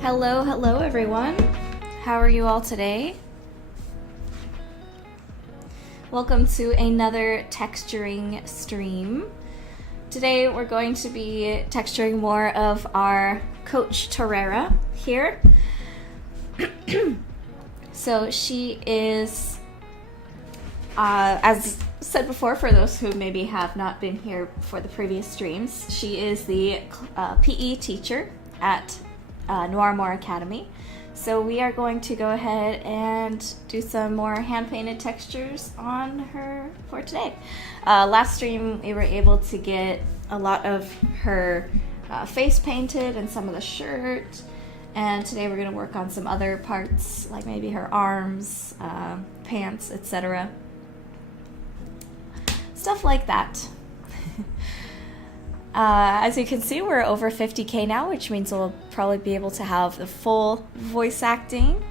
Hello everyone. How are you all today? Welcome to another texturing stream. Today we're going to be texturing more of our coach Torrera here. So she is, as said before, for those who maybe have not been here for the previous streams, she is the PE teacher at Noirmore Academy. So we are going to go ahead and do some more hand-painted textures on her for today. Last stream we were able to get a lot of her face painted and some of the shirt, and today we're going to work on some other parts like maybe her arms, pants, etc. Stuff like that. As you can see, we're over 50k now, which means we'll probably be able to have the full voice acting.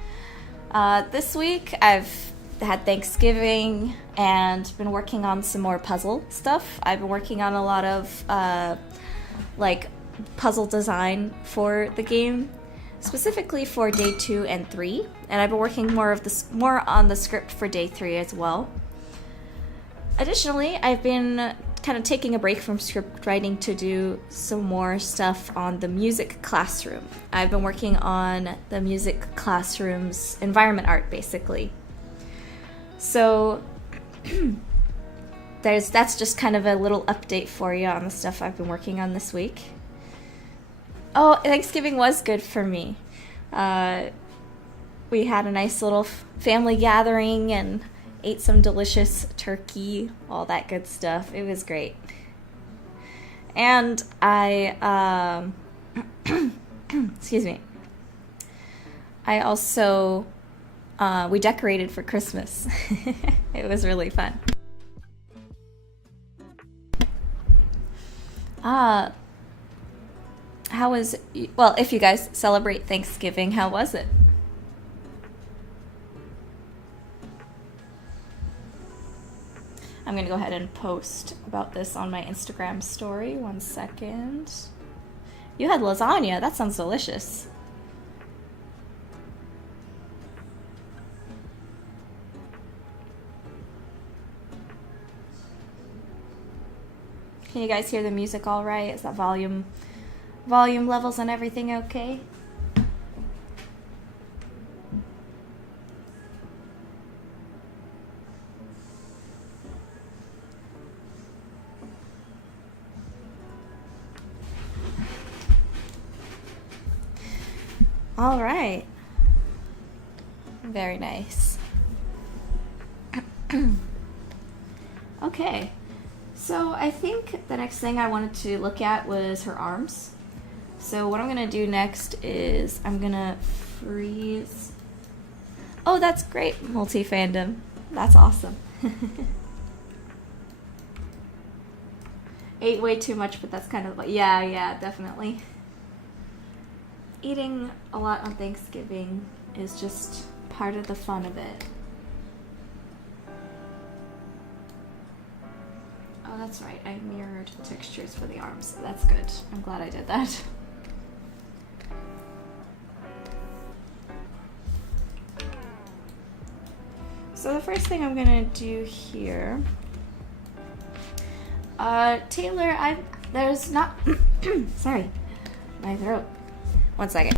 This week I've had Thanksgiving and been working on some more puzzle stuff. I've been working on a lot of like puzzle design for the game, specifically for day 2 and 3, and I've been working more on the script for day 3 as well. Additionally, I've been kind of taking a break from script writing to do some more stuff on the music classroom. I've been working on the music classroom's environment art, basically. So that's just kind of a little update for you on the stuff I've been working on this week. Oh, Thanksgiving was good for me. We had a nice little family gathering and ate some delicious turkey, all that good stuff. It was great. And I, excuse me. I also, we decorated for Christmas. It was really fun. How was, well, if you guys celebrate Thanksgiving, how was it? I'm going to go ahead and post about this on my Instagram story. 1 second. You had lasagna. That sounds delicious. Can you guys hear the music all right? Is that volume levels and everything okay? All right. Very nice. Okay. So I think the next thing I wanted to look at was her arms. So what I'm going to do next is I'm going to freeze. Oh, that's great, multi-fandom. That's awesome. Ate way too much, but that's kind of like, yeah, definitely. Eating a lot on Thanksgiving is just part of the fun of it. Oh, that's right. I mirrored textures for the arms. That's good. I'm glad I did that. So the first thing I'm gonna do here, Taylor, there's not, sorry, my throat. 1 second.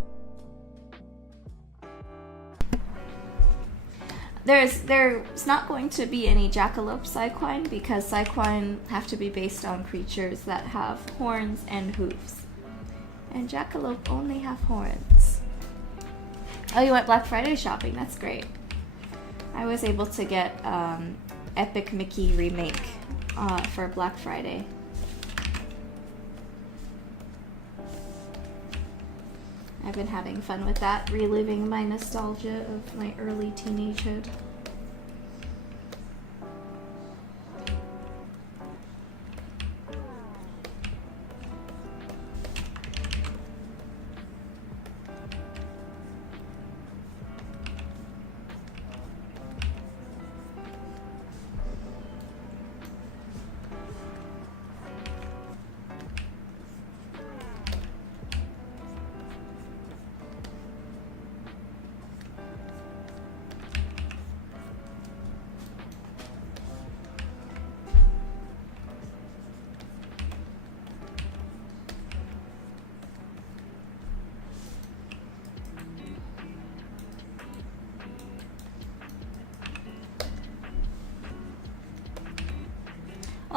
There's not going to be any jackalope Psyquine because Psyquine have to be based on creatures that have horns and hooves. And jackalope only have horns. Oh, you went Black Friday shopping. That's great. I was able to get Epic Mickey Remake for Black Friday. I've been having fun with that, reliving my nostalgia of my early teenagehood.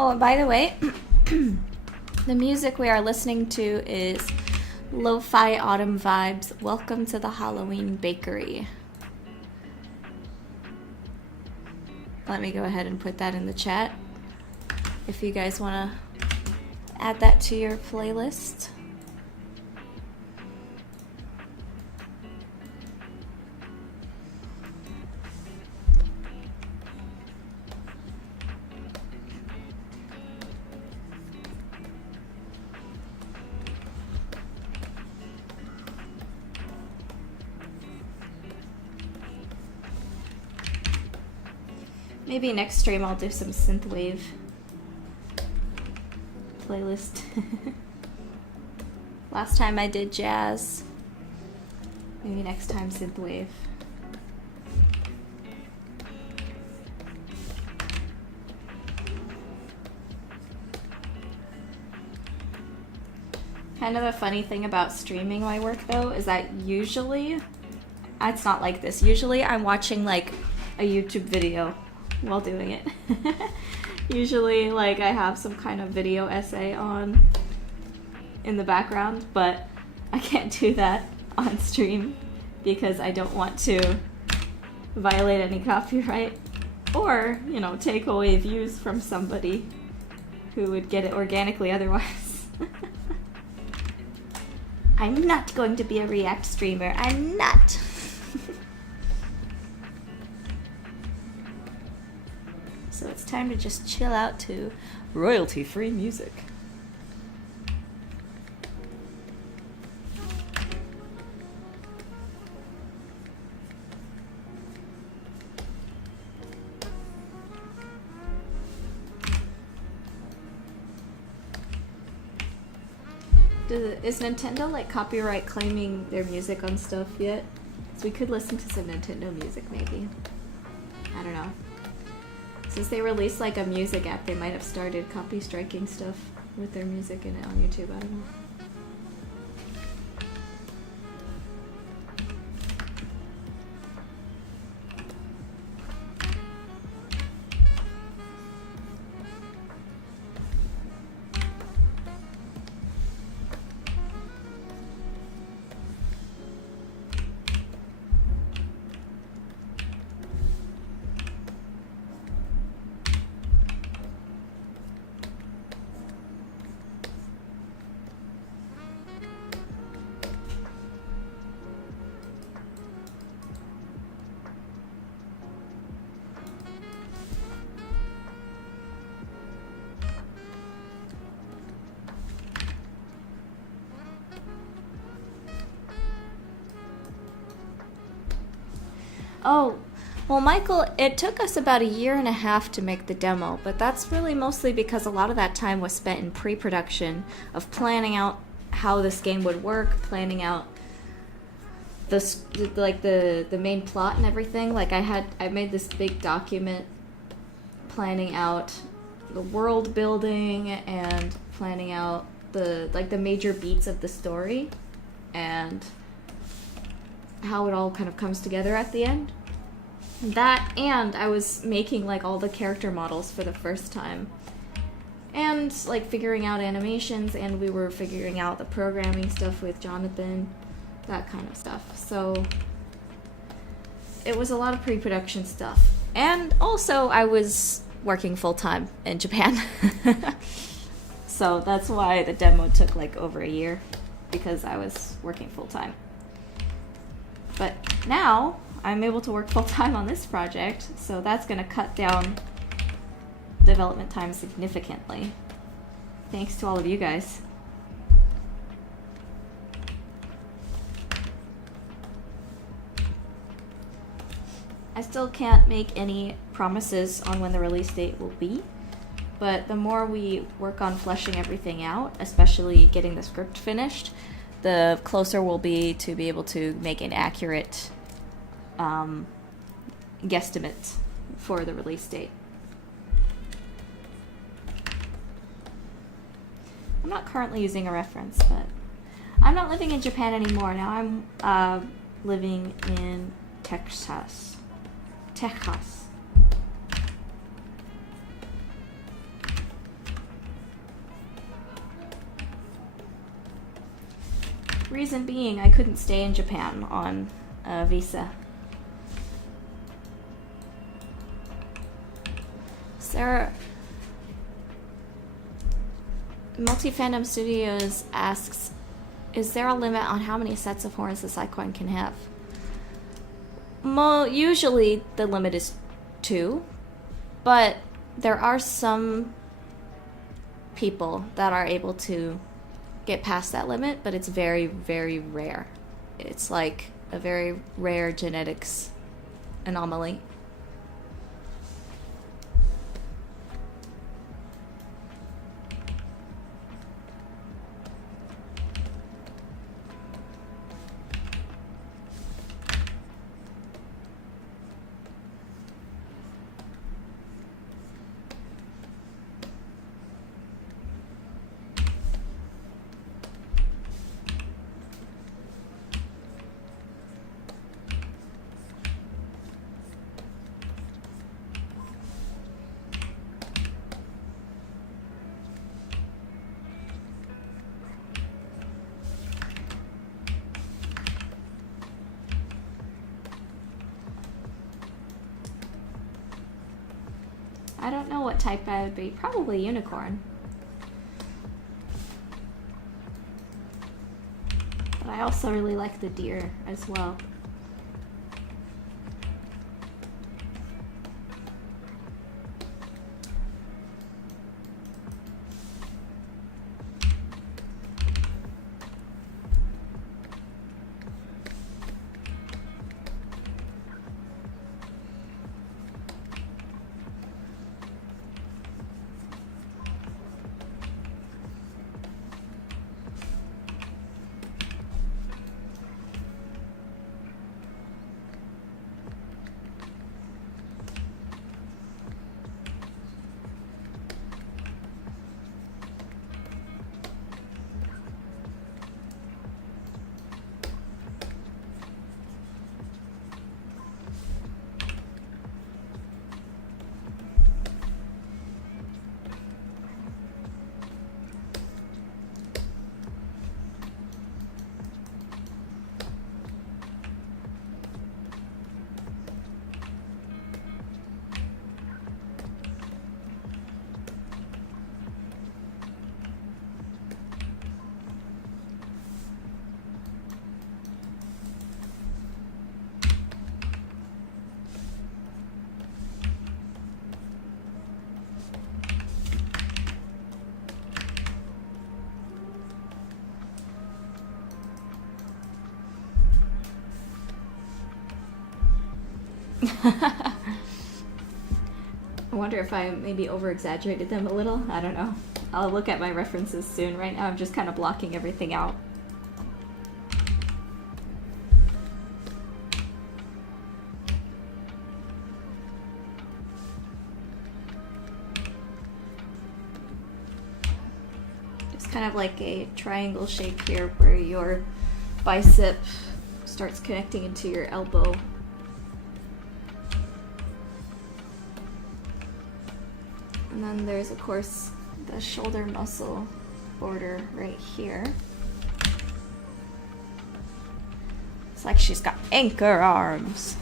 Oh, and by the way, the music we are listening to is Lo-Fi Autumn Vibes. Welcome to the Halloween Bakery. Let me go ahead and put that in the chat if you guys want to add that to your playlist. Maybe next stream I'll do some synthwave playlist. Last time I did jazz. Maybe next time synthwave. Kind of a funny thing about streaming my work though is that usually, it's not like this. Usually I'm watching like a YouTube video while doing it. Usually like I have some kind of video essay on in the background, but I can't do that on stream because I don't want to violate any copyright or, you know, take away views from somebody who would get it organically otherwise. I'm not going to be a React streamer. I'm not. So it's time to just chill out to royalty-free music. Is Nintendo like copyright claiming their music on stuff yet? So we could listen to some Nintendo music maybe. I don't know. Since they released like a music app, they might have started copy striking stuff with their music in it on YouTube. I don't know. Oh, well, Michael, it took us about 1.5 years to make the demo, but that's really mostly because a lot of that time was spent in pre-production of planning out how this game would work, planning out the main plot and everything. Like I made this big document planning out the world building and planning out the major beats of the story and how it all kind of comes together at the end. That, and I was making like all the character models for the first time and like figuring out animations, and we were figuring out the programming stuff with Jonathan, that kind of stuff. So it was a lot of pre-production stuff, and also I was working full-time in Japan. So that's why the demo took like over 1 year, because I was working full-time. But now I'm able to work full-time on this project, so that's going to cut down development time significantly. Thanks to all of you guys. I still can't make any promises on when the release date will be, but the more we work on fleshing everything out, especially getting the script finished, the closer we'll be to be able to make an accurate guesstimate for the release date. I'm not currently using a reference, but I'm not living in Japan anymore. Now I'm living in Texas. Reason being, I couldn't stay in Japan on a visa. Sarah Multi-Fandom Studios asks, is there a limit on how many sets of horns the Cycloid can have? Well, usually the limit is 2, but there are some people that are able to get past that limit, but it's very, very rare. It's like a very rare genetics anomaly. I don't know what type I would be. Probably unicorn. But I also really like the deer as well. I wonder if I maybe over-exaggerated them a little. I don't know. I'll look at my references soon. Right now I'm just kind of blocking everything out. It's kind of like a triangle shape here where your bicep starts connecting into your elbow. And then there's, of course, the shoulder muscle border right here. It's like she's got anchor arms.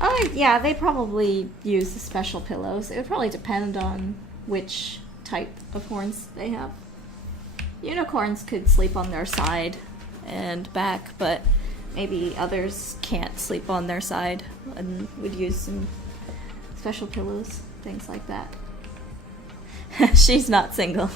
Oh, yeah, they probably use the special pillows. It would probably depend on which type of horns they have. Unicorns could sleep on their side and back, but maybe others can't sleep on their side and would use some special pillows, things like that. She's not single.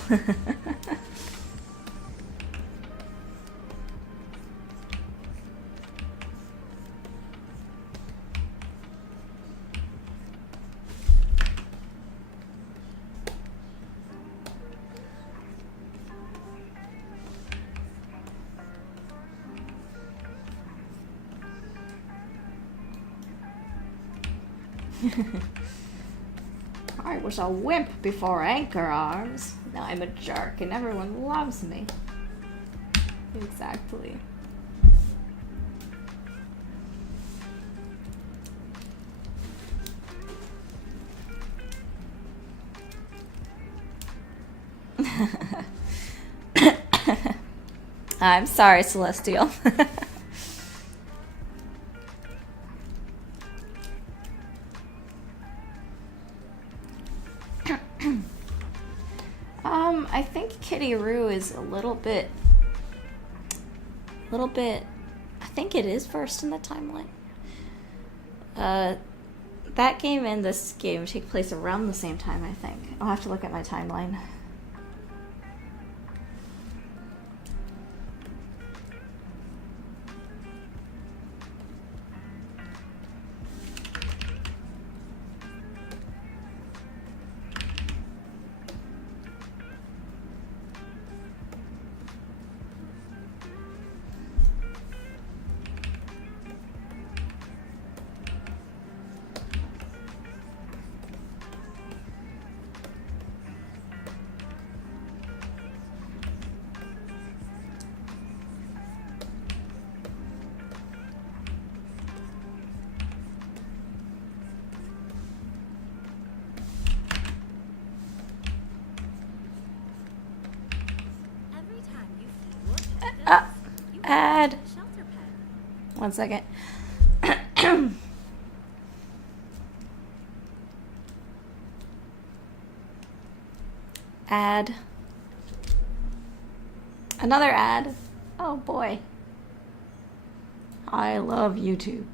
I was a wimp before anchor arms. Now I'm a jerk and everyone loves me. Exactly. I'm sorry, Celestial. I think Kitty Roo is a little bit, I think it is first in the timeline. That game and this game take place around the same time, I think. I'll have to look at my timeline. Add. 1 second. Add. Another ad. Oh boy. I love YouTube.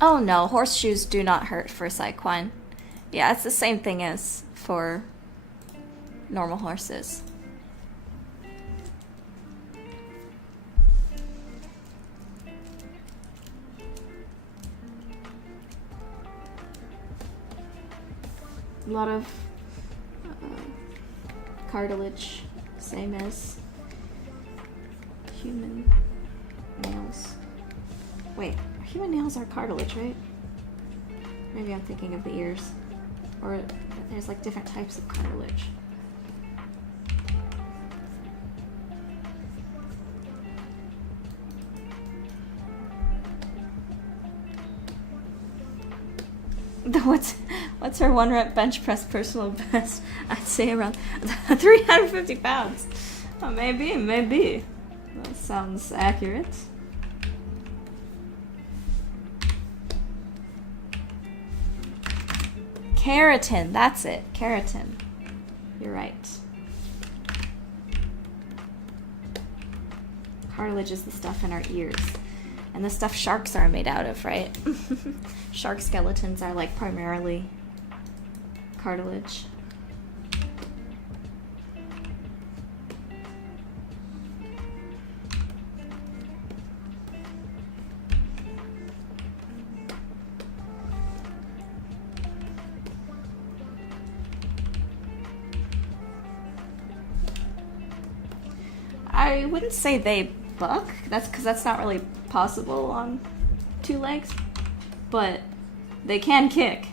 Oh no, horseshoes do not hurt for Saquon. Yeah, it's the same thing as for normal horses. A lot of cartilage, same as human nails. Wait, human nails are cartilage, right? Maybe I'm thinking of the ears. Or there's like different types of cartilage. What's her 1 rep bench press personal best? I'd say around 350 pounds. Oh, maybe. That sounds accurate. Keratin, that's it. Keratin. You're right. Cartilage is the stuff in our ears. And the stuff sharks are made out of, right? Shark skeletons are like primarily cartilage. I wouldn't say they buck. That's because that's not really possible on 2 legs, but they can kick,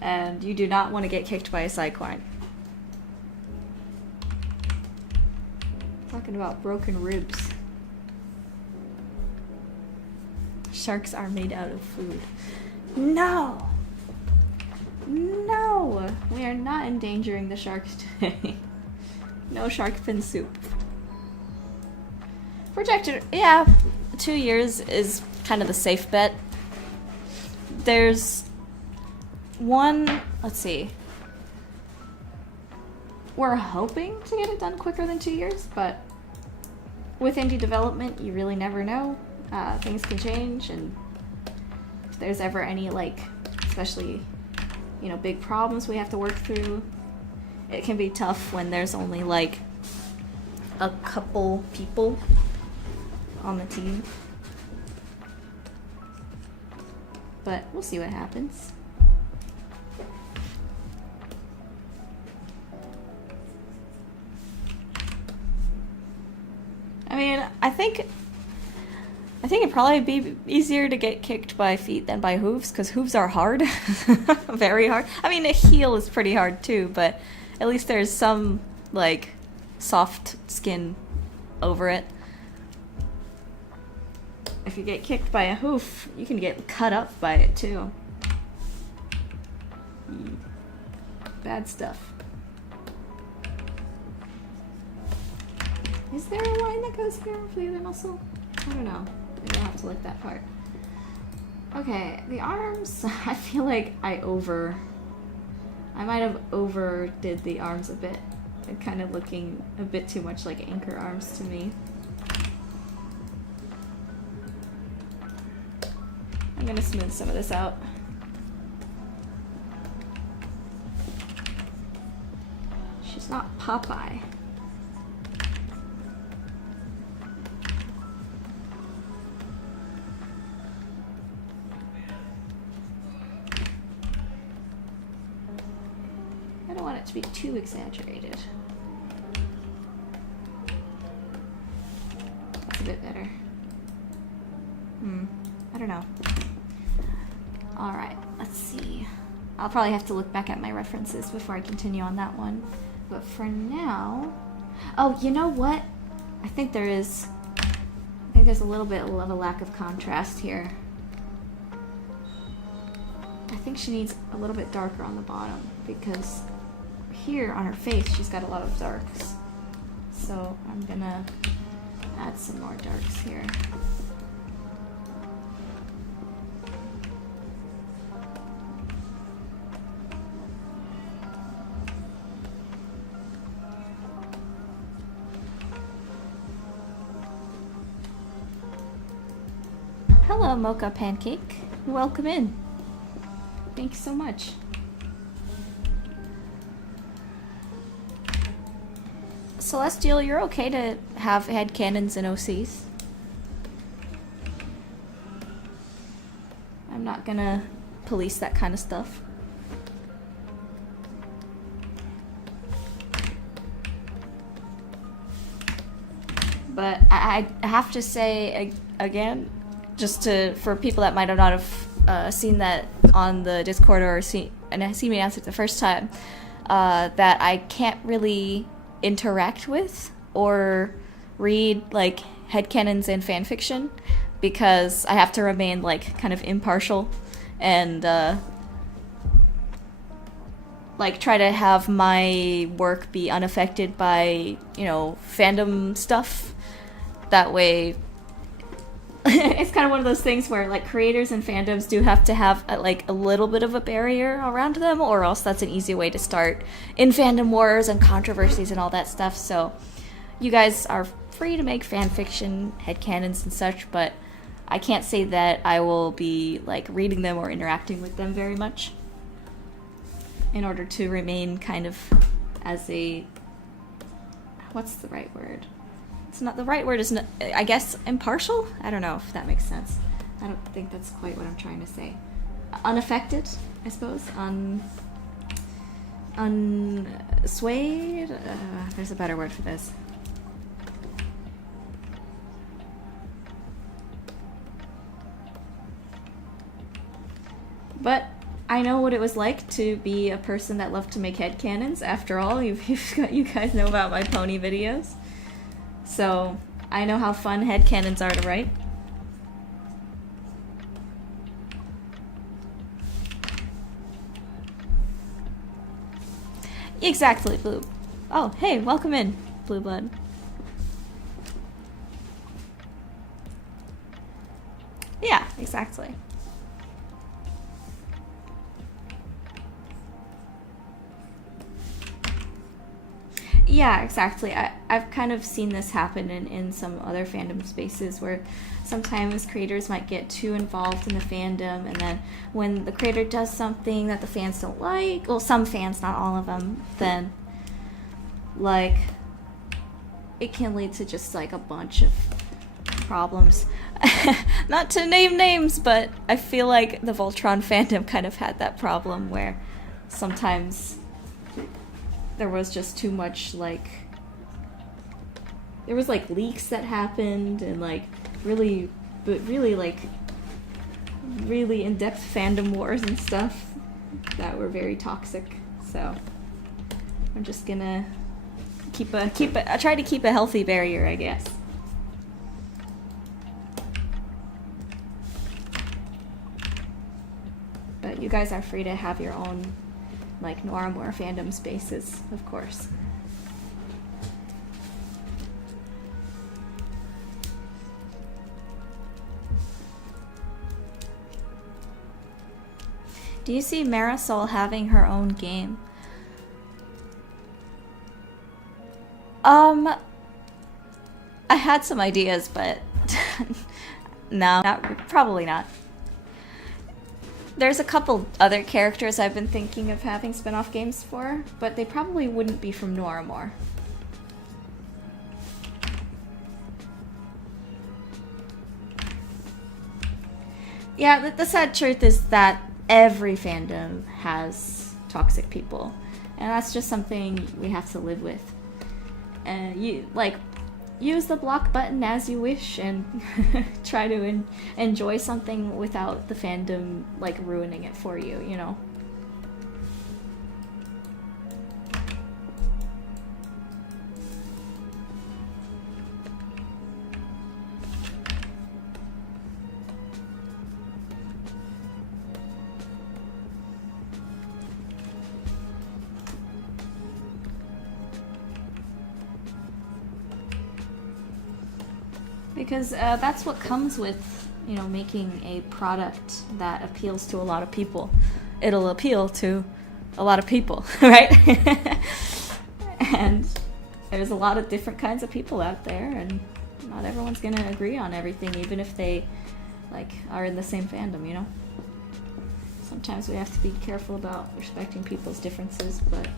and you do not want to get kicked by a cyclone. Talking about broken ribs. Sharks are made out of food. No, we are not endangering the sharks today. No shark fin soup. Projected, yeah, 2 years is kind of the safe bet. There's one, let's see. We're hoping to get it done quicker than 2 years, but with indie development, you really never know. Things can change, and if there's ever any, like, especially, you know, big problems we have to work through, it can be tough when there's only, like, a couple people on the team. But we'll see what happens. I mean, I think it'd probably be easier to get kicked by feet than by hooves, because hooves are hard. Very hard. I mean, a heel is pretty hard too, but at least there's some, like, soft skin over it. If you get kicked by a hoof, you can get cut up by it too. Bad stuff. Is there a line that goes here for the other muscle? I don't know. Maybe I'll have to look that part. Okay, the arms, I feel like I might have overdid the arms a bit. They're kind of looking a bit too much like anchor arms to me. I'm gonna smooth some of this out. She's not Popeye. I don't want it to be too exaggerated. That's a bit better. I don't know. Alright, let's see. I'll probably have to look back at my references before I continue on that one. But for now... Oh, you know what? I think there's a little bit of a lack of contrast here. I think she needs a little bit darker on the bottom, because here on her face she's got a lot of darks. So I'm gonna add some more darks here. Hello, Mocha Pancake. Welcome in. Thank you so much. Celestial, you're okay to have headcanons and OCs. I'm not gonna police that kind of stuff. But I have to say again, just for people that might have not have seen that on the Discord or see me answer it the first time, that I can't really interact with or read like headcanons and fanfiction because I have to remain like kind of impartial and like try to have my work be unaffected by, you know, fandom stuff. That way it's kind of one of those things where like creators and fandoms do have to have like a little bit of a barrier around them, or else that's an easy way to start in fandom wars and controversies and all that stuff. So you guys are free to make fanfiction, headcanons and such, but I can't say that I will be like reading them or interacting with them very much in order to remain kind of as a, what's the right word? It's not the right word, is I guess impartial? I don't know if that makes sense. I don't think that's quite what I'm trying to say. Unaffected, I suppose. Unswayed? There's a better word for this. But I know what it was like to be a person that loved to make headcanons. After all, you guys know about my pony videos. So, I know how fun headcanons are to write. Exactly, Blue. Oh, hey, welcome in, Blue Blood. Yeah, exactly. Yeah, exactly. I've kind of seen this happen in some other fandom spaces where sometimes creators might get too involved in the fandom, and then when the creator does something that the fans don't like, well, some fans, not all of them, then like it can lead to just like a bunch of problems. Not to name names, but I feel like the Voltron fandom kind of had that problem where sometimes there was just too much, like, there was like leaks that happened and like really in-depth fandom wars and stuff that were very toxic. So I'm just gonna I try to keep a healthy barrier, I guess. But you guys are free to have your own like Noir fandom spaces, of course. Do you see Marisol having her own game? I had some ideas, but no, probably not. There's a couple other characters I've been thinking of having spin-off games for, but they probably wouldn't be from Noramore. Yeah, the sad truth is that every fandom has toxic people, and that's just something we have to live with. And use the block button as you wish, and try to enjoy something without the fandom ruining it for you, you know? Because that's what comes with, making a product that appeals to a lot of people. It'll appeal to a lot of people, right? And there's a lot of different kinds of people out there, and not everyone's gonna agree on everything, even if they are in the same fandom, you know? Sometimes we have to be careful about respecting people's differences, but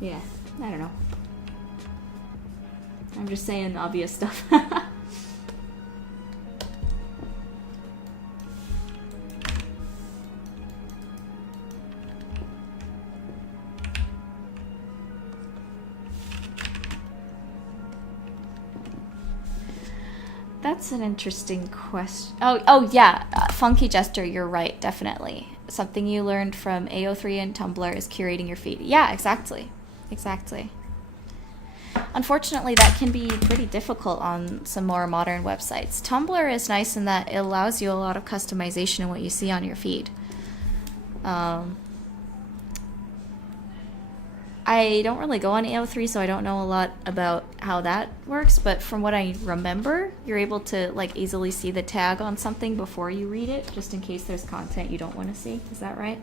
yeah, I don't know. I'm just saying obvious stuff. That's an interesting question. Oh yeah, Funky Jester, you're right, definitely. Something you learned from AO3 and Tumblr is curating your feed. Yeah, exactly. Exactly. Unfortunately, that can be pretty difficult on some more modern websites. Tumblr is nice in that it allows you a lot of customization in what you see on your feed. I don't really go on AO3, so I don't know a lot about how that works, but from what I remember, you're able to easily see the tag on something before you read it, just in case there's content you don't want to see. Is that right?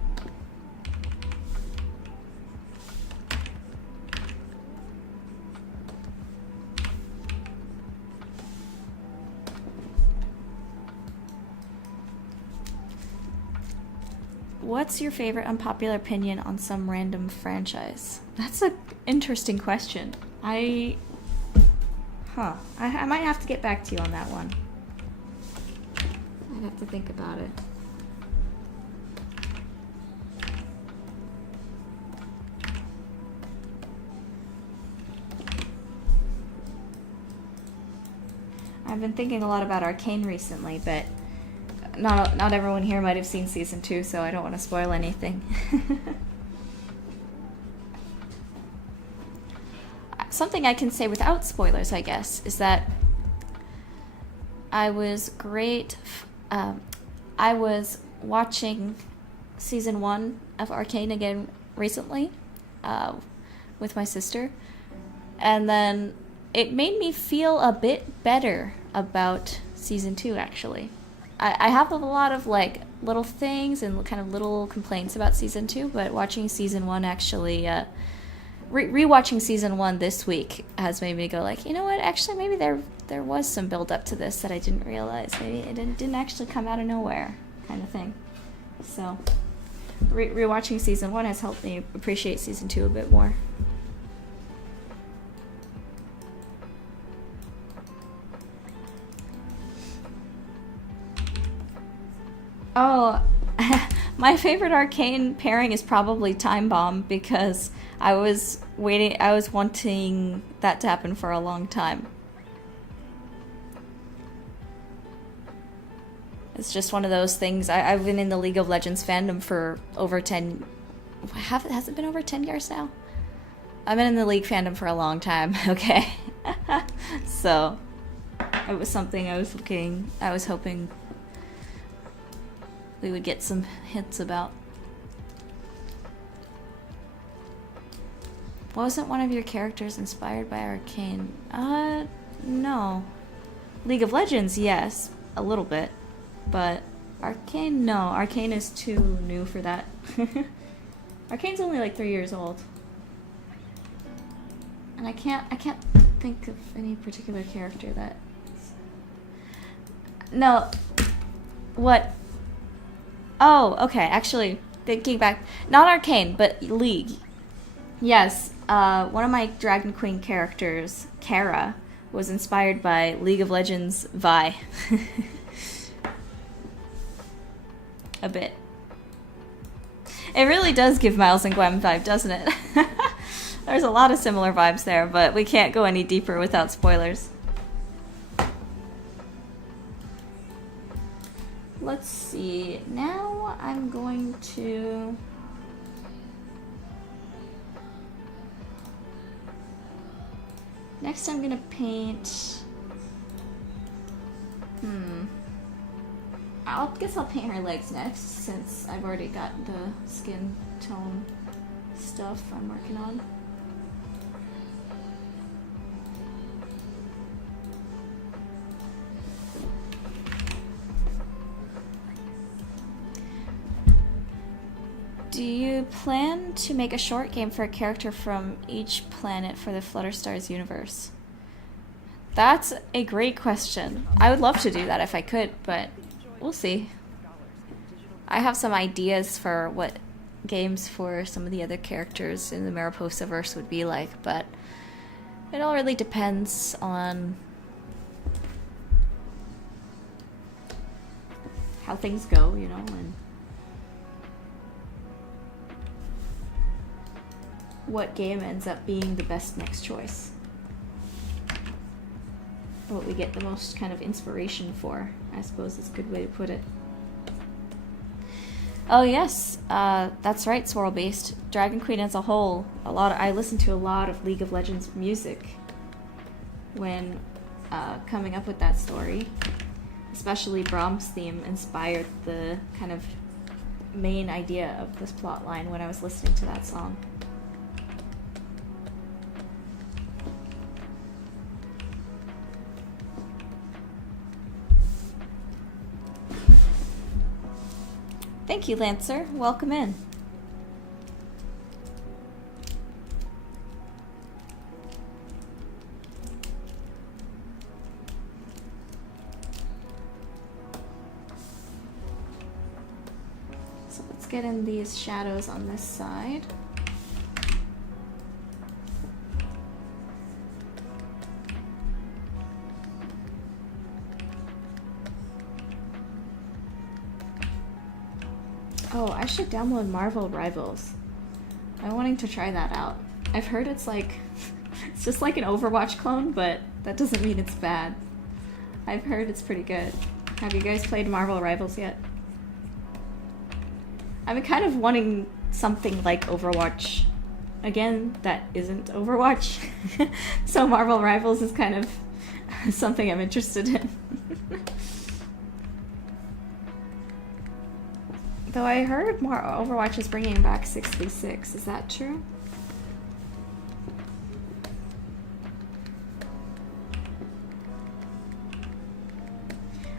What's your favorite unpopular opinion on some random franchise? That's an interesting question. I might have to get back to you on that one. I'd have to think about it. I've been thinking a lot about Arcane recently, but not everyone here might have seen season 2, so I don't want to spoil anything. Something I can say without spoilers, I guess, is that I was watching season 1 of Arcane again recently with my sister, and then it made me feel a bit better about season 2, actually. I have a lot of little things and kind of little complaints about season 2, but watching season 1 actually, rewatching season 1 this week has made me go you know what? Actually, maybe there was some build up to this that I didn't realize. Maybe it didn't actually come out of nowhere, kind of thing. So, rewatching season 1 has helped me appreciate season 2 a bit more. Oh, my favorite Arcane pairing is probably Time Bomb, because I was wanting that to happen for a long time. It's just one of those things. I've been in the League of Legends fandom for over 10... Has it been over 10 years now? I've been in the League fandom for a long time, okay? So, it was something I was hoping we would get some hints about. Wasn't one of your characters inspired by Arcane? No. League of Legends, yes, a little bit, but Arcane? No, Arcane is too new for that. Arcane's only like 3 years old. And I can't think of any particular character that... No. What? Oh, okay, actually, thinking back, not Arcane, but League. Yes, one of my Dragon Queen characters, Kara, was inspired by League of Legends Vi. A bit. It really does give Miles and Gwen vibe, doesn't it? There's a lot of similar vibes there, but we can't go any deeper without spoilers. Let's see. Now I'm going to... Next I'm gonna paint... I guess I'll paint her legs next, since I've already got the skin tone stuff I'm working on. Do you plan to make a short game for a character from each planet for the Flutterstars universe? That's a great question. I would love to do that if I could, but we'll see. I have some ideas for what games for some of the other characters in the Mariposa-verse would be like, but it all really depends on how things go, you know, and what game ends up being the best next choice. What we get the most kind of inspiration for, I suppose is a good way to put it. Oh yes, that's right, Swirl-based. Dragon Queen as a whole, I listened to a lot of League of Legends music when coming up with that story. Especially Brahms' theme inspired the kind of main idea of this plot line when I was listening to that song. Thank you, Lancer. Welcome in. So let's get in these shadows on this side. Oh, I should download Marvel Rivals. I'm wanting to try that out. I've heard it's like, it's just like an Overwatch clone, but that doesn't mean it's bad. I've heard it's pretty good. Have you guys played Marvel Rivals yet? I'm kind of wanting something like Overwatch. Again, that isn't Overwatch. So Marvel Rivals is kind of something I'm interested in. Though I heard Overwatch is bringing back 6v6. Is that true?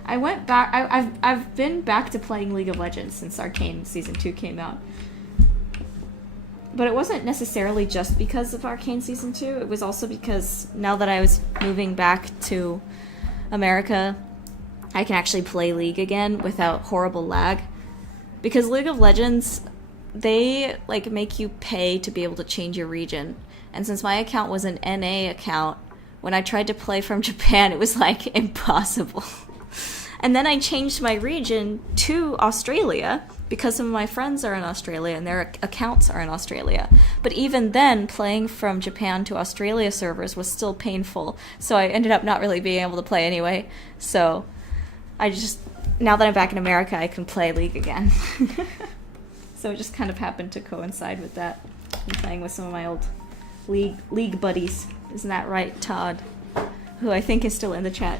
I went back. I've been back to playing League of Legends since Arcane Season 2 came out. But it wasn't necessarily just because of Arcane Season 2. It was also because now that I was moving back to America, I can actually play League again without horrible lag. Because League of Legends, they like make you pay to be able to change your region. And since my account was an NA account, when I tried to play from Japan, it was like impossible. And then I changed my region to Australia because some of my friends are in Australia and their accounts are in Australia. But even then, playing from Japan to Australia servers was still painful. So I ended up not really being able to play anyway. So I just... Now that I'm back in America, I can play League again. So it just kind of happened to coincide with that. I'm playing with some of my old League buddies. Isn't that right, Todd? Who I think is still in the chat.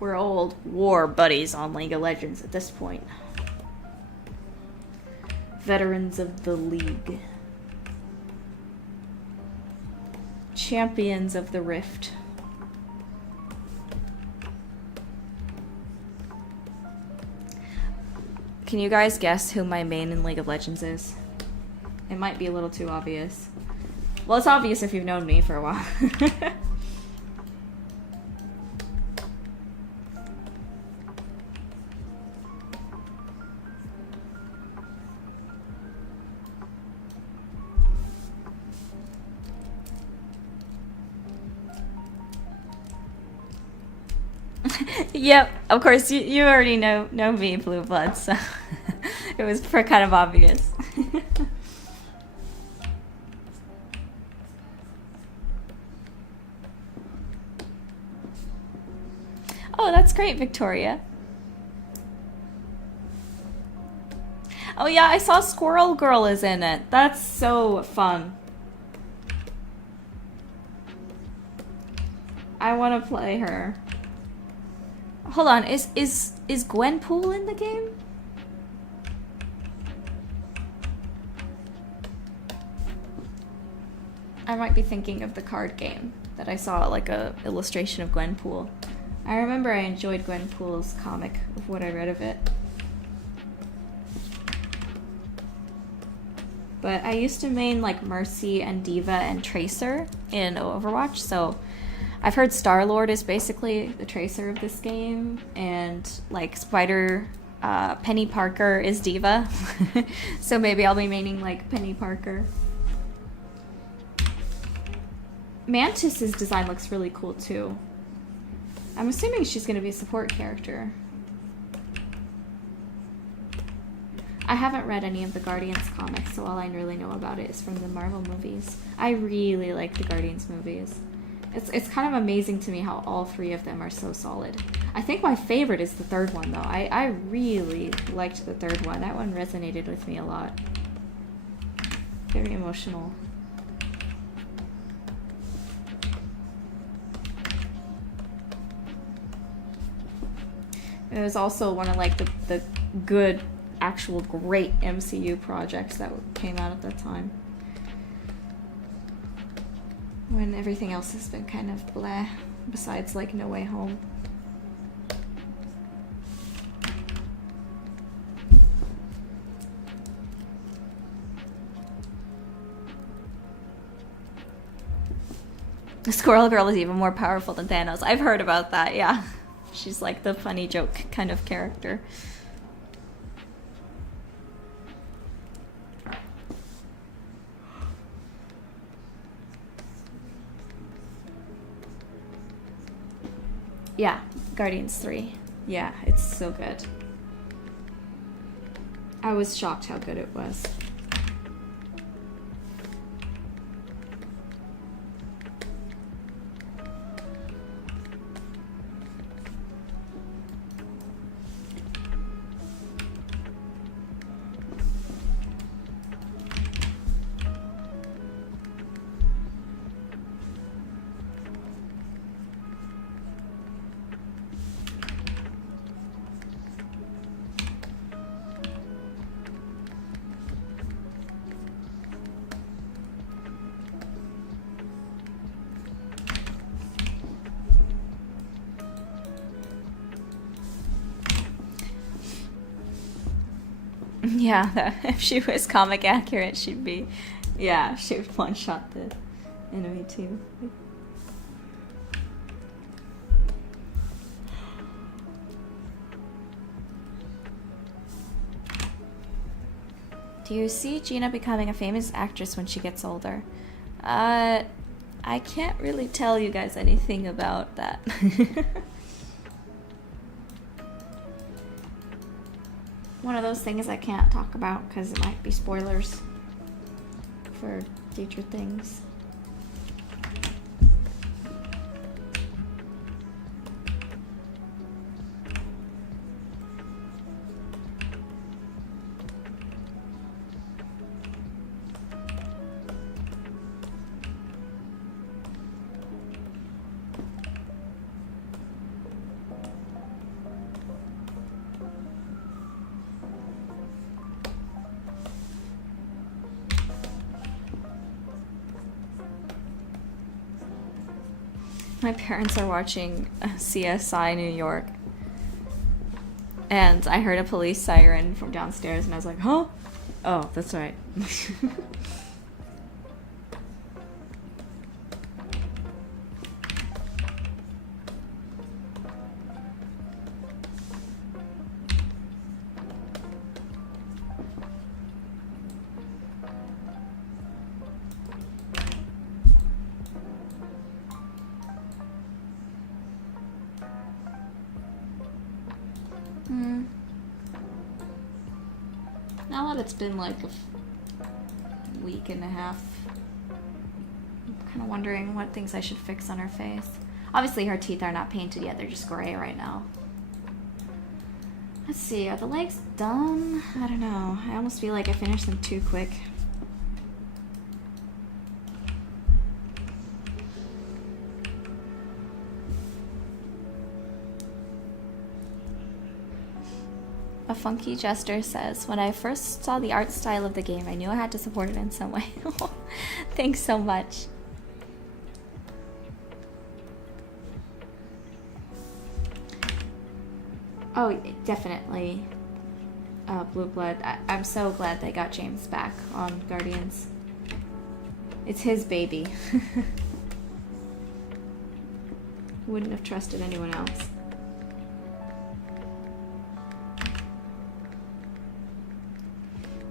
We're old war buddies on League of Legends at this point. Veterans of the League. Champions of the Rift. Can you guys guess who my main in League of Legends is? It might be a little too obvious. Well, it's obvious if you've known me for a while. Yep, of course, you already know me, Blue Blood, so it was kind of obvious. Oh, that's great, Victoria. Oh yeah, I saw Squirrel Girl is in it. That's so fun. I want to play her. Hold on, is Gwenpool in the game? I might be thinking of the card game that I saw, like a illustration of Gwenpool. I remember I enjoyed Gwenpool's comic of what I read of it. But I used to main like Mercy and Diva and Tracer in Overwatch, so I've heard Star-Lord is basically the Tracer of this game, and like Penny Parker is Diva. So maybe I'll be maining like Penny Parker. Mantis's design looks really cool too. I'm assuming she's going to be a support character. I haven't read any of the Guardians comics, so all I really know about it is from the Marvel movies. I really like the Guardians movies. It's kind of amazing to me how all three of them are so solid. I think my favorite is the third one, though. I really liked the third one. That one resonated with me a lot. Very emotional. It was also one of like the good, actual great MCU projects that came out at that time. When everything else has been kind of bleh, besides like No Way Home. Squirrel Girl is even more powerful than Thanos. I've heard about that, yeah. She's like the funny joke kind of character. Yeah, Guardians 3. Yeah, it's so good. I was shocked how good it was. Yeah, if she was comic accurate, she'd be... Yeah, she would one-shot the enemy too. Do you see Gina becoming a famous actress when she gets older? I can't really tell you guys anything about that. One of those things I can't talk about because it might be spoilers for future things. My parents are watching CSI New York. And I heard a police siren from downstairs, and I was like, huh? Oh, that's right. Now that it's been like a week and a half, I'm kind of wondering what things I should fix on her face. Obviously her teeth are not painted yet, they're just gray right now. Let's see, are the legs done? I don't know. I almost feel like I finished them too quick. A Funky Jester says, when I first saw the art style of the game, I knew I had to support it in some way. Thanks so much. Oh, definitely. Blue Blood. I'm so glad they got James back on Guardians. It's his baby. Wouldn't have trusted anyone else.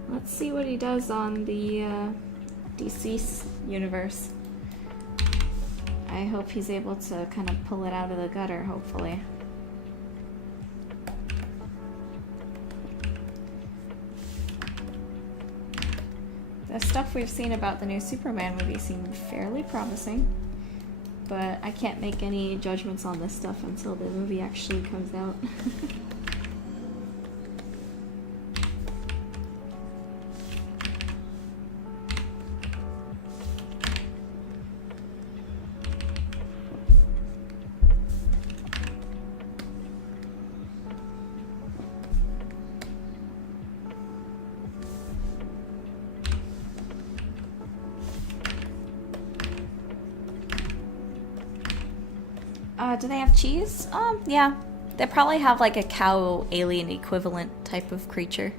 Let's see what he does on the Deceased universe. I hope he's able to kind of pull it out of the gutter, hopefully. The stuff we've seen about the new Superman movie seemed fairly promising, but I can't make any judgments on this stuff until the movie actually comes out. Do they have cheese? Yeah. They probably have like a cow alien equivalent type of creature.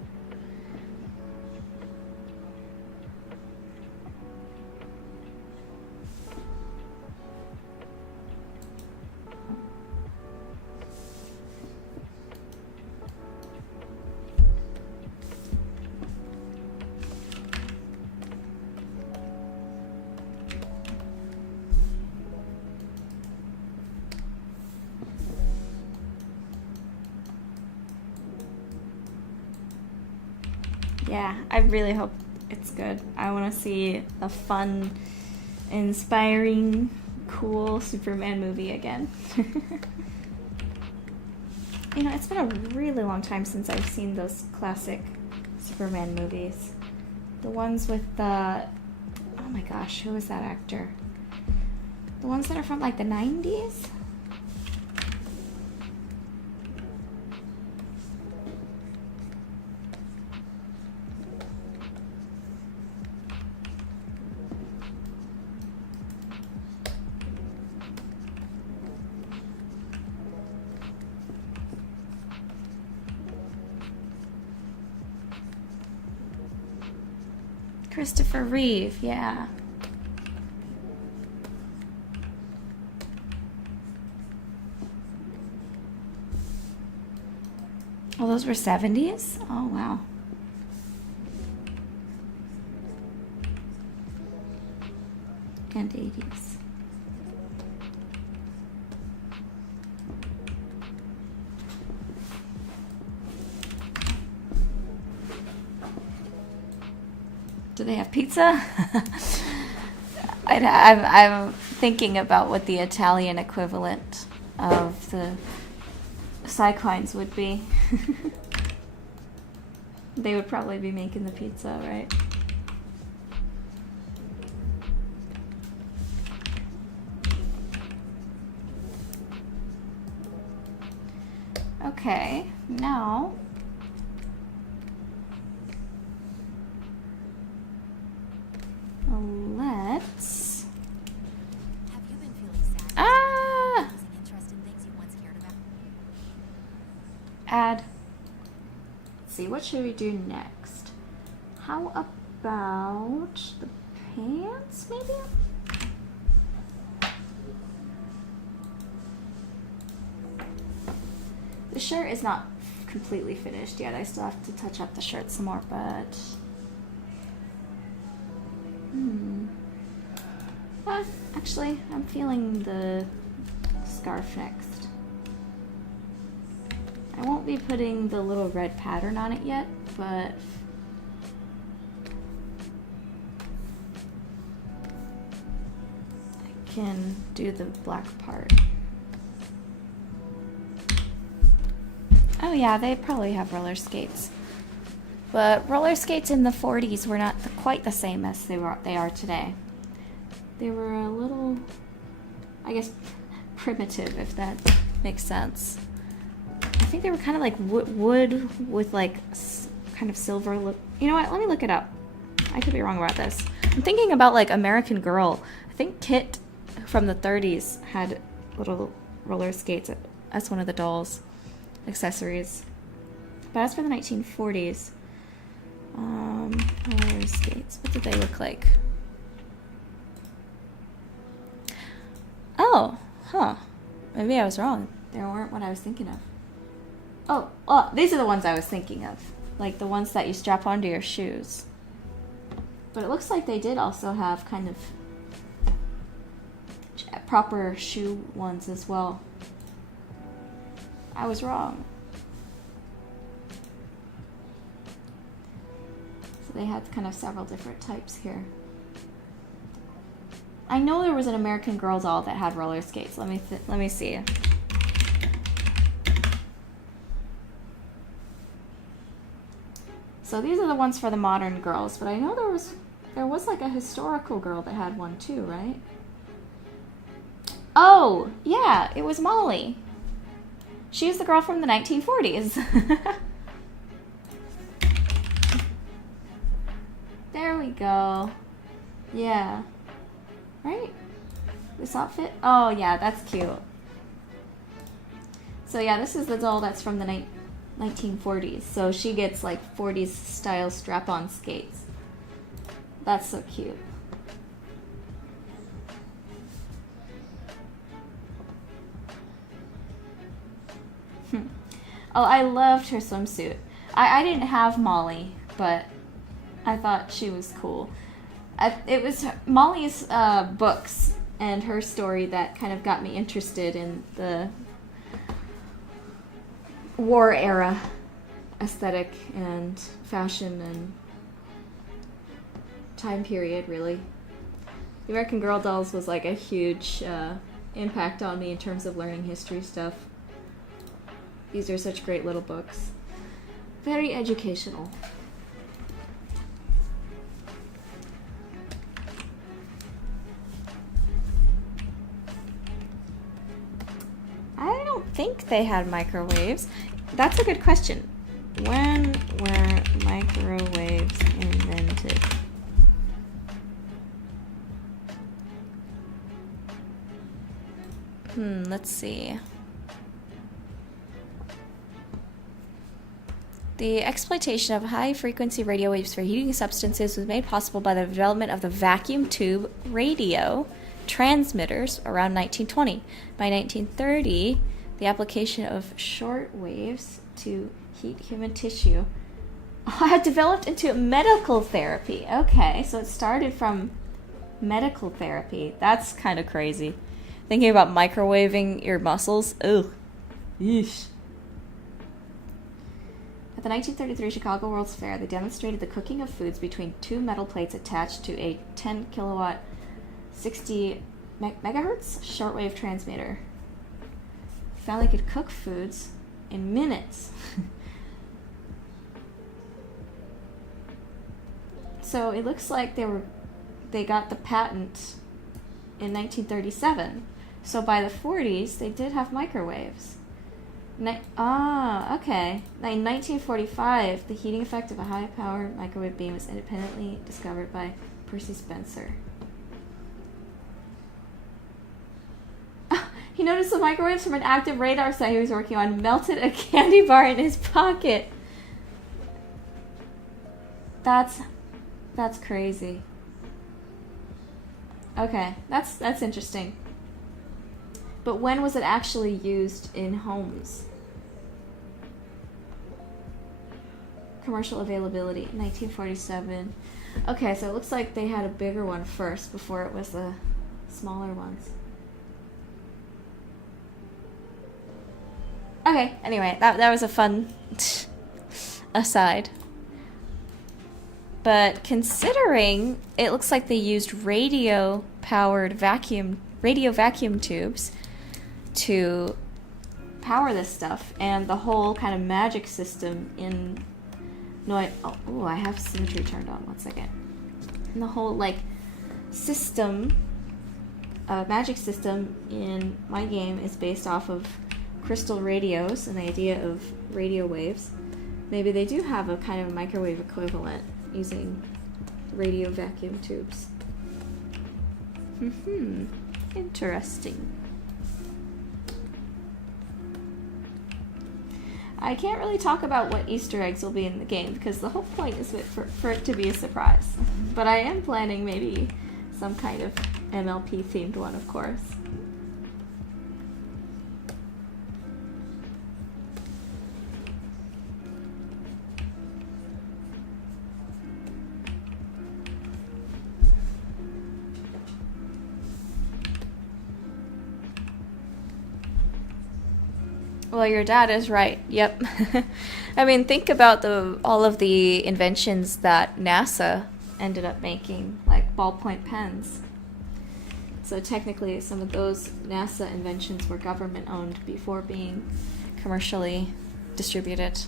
Yeah, I really hope it's good. I want to see a fun, inspiring, cool Superman movie again. You know, it's been a really long time since I've seen those classic Superman movies. The ones with the... Oh my gosh, who is that actor? The ones that are from like the 90s? Christopher Reeve, yeah. Oh, those were 70s? Oh, wow. And 80s. Do they have pizza? I'm thinking about what the Italian equivalent of the Cyclones would be. They would probably be making the pizza, right? Okay, now... let's... Have you been feeling sad? Losing interest in things you once cared about? Add. what should we do next? How about the pants, maybe? The shirt is not completely finished yet. I still have to touch up the shirt some more, but... actually, I'm feeling the scarf next. I won't be putting the little red pattern on it yet, but... I can do the black part. Oh yeah, they probably have roller skates. But roller skates in the 40s were not quite the same as they are today. They were a little, I guess, primitive, if that makes sense. I think they were kind of like wood with like kind of silver look. You know what? Let me look it up. I could be wrong about this. I'm thinking about like American Girl. I think Kit from the 30s had little roller skates as one of the dolls' accessories. But as for the 1940s, roller skates. What did they look like? Oh, huh. Maybe I was wrong. They weren't what I was thinking of. Oh, these are the ones I was thinking of. Like the ones that you strap onto your shoes. But it looks like they did also have kind of proper shoe ones as well. I was wrong. So they had kind of several different types here. I know there was an American Girl doll that had roller skates. Let me see. So these are the ones for the modern girls, but I know there was like a historical girl that had one too, right? Oh, yeah, it was Molly. She was the girl from the 1940s. There we go. Yeah. Right? This outfit? Oh, yeah, that's cute. So yeah, this is the doll that's from the 1940s. So she gets like 40s style strap-on skates. That's so cute. Oh, I loved her swimsuit. I didn't have Molly, but I thought she was cool. It was Molly's books and her story that kind of got me interested in the war era aesthetic and fashion and time period, really. The American Girl dolls was like a huge impact on me in terms of learning history stuff. These are such great little books. Very educational. I don't think they had microwaves. That's a good question. When were microwaves invented? Let's see. The exploitation of high-frequency radio waves for heating substances was made possible by the development of the vacuum tube radio transmitters around 1920. By 1930, the application of short waves to heat human tissue had developed into medical therapy. Okay, so it started from medical therapy. That's kind of crazy. Thinking about microwaving your muscles. Ugh. Yeesh. At the 1933 Chicago World's Fair, they demonstrated the cooking of foods between two metal plates attached to a 10 kilowatt 60 megahertz shortwave transmitter. Found they could cook foods in minutes. So it looks like they got the patent in 1937. So by the 40s, they did have microwaves. Okay. In 1945, the heating effect of a high-powered microwave beam was independently discovered by Percy Spencer. He noticed the microwaves from an active radar site he was working on melted a candy bar in his pocket. That's crazy. Okay, that's interesting. But when was it actually used in homes? Commercial availability, 1947. Okay, so it looks like they had a bigger one first before it was the smaller ones. Okay, anyway, that was a fun aside. But considering it looks like they used radio vacuum tubes to power this stuff, and the whole kind of magic system in I have symmetry turned on, 1 second. And the whole like system, magic system in my game is based off of crystal radios and the idea of radio waves. Maybe they do have a kind of microwave equivalent using radio vacuum tubes. Interesting. I can't really talk about what Easter eggs will be in the game because the whole point is for it to be a surprise. But I am planning maybe some kind of MLP themed one, of course. Well, your dad is right. Yep. I mean, think about all of the inventions that NASA ended up making, like ballpoint pens. So technically, some of those NASA inventions were government-owned before being commercially distributed.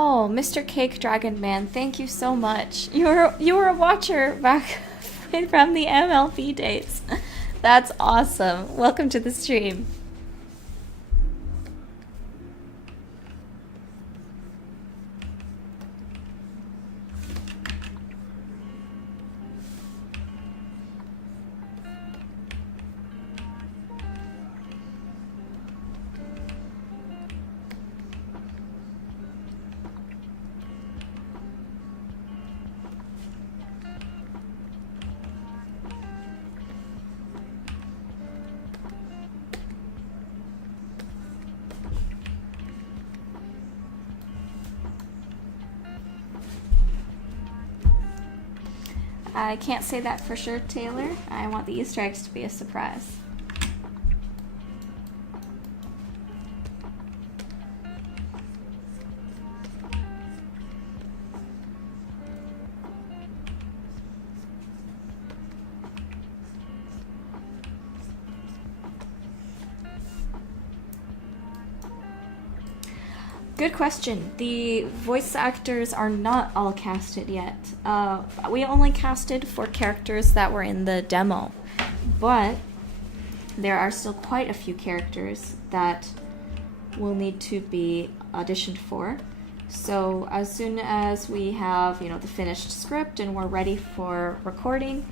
Oh, Mr. Cake Dragon Man, thank you so much. You were a watcher back from the MLP days. That's awesome. Welcome to the stream. I can't say that for sure, Taylor. I want the Easter eggs to be a surprise. Good question. The voice actors are not all casted yet. We only casted for characters that were in the demo, but there are still quite a few characters that will need to be auditioned for. So as soon as we have, the finished script and we're ready for recording,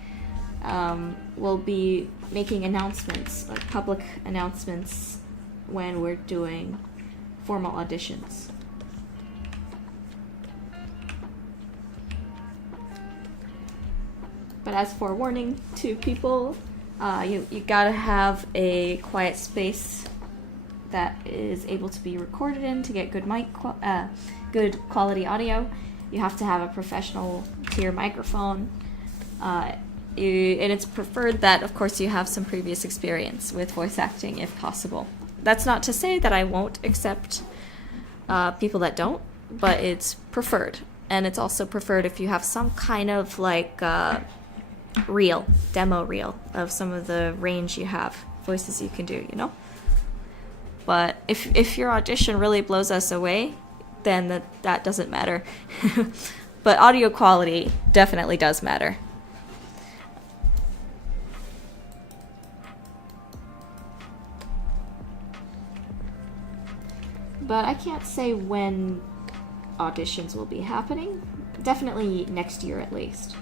we'll be making announcements, like public announcements, when we're doing formal auditions. But as for warning to people, you gotta have a quiet space that is able to be recorded in to get good good quality audio. You have to have a professional tier microphone, and it's preferred that, of course, you have some previous experience with voice acting if possible. That's not to say that I won't accept people that don't, but it's preferred. And it's also preferred if you have some kind of demo reel of some of the range you have, voices you can do, But if your audition really blows us away, then that doesn't matter. But audio quality definitely does matter. But I can't say when auditions will be happening. Definitely next year at least.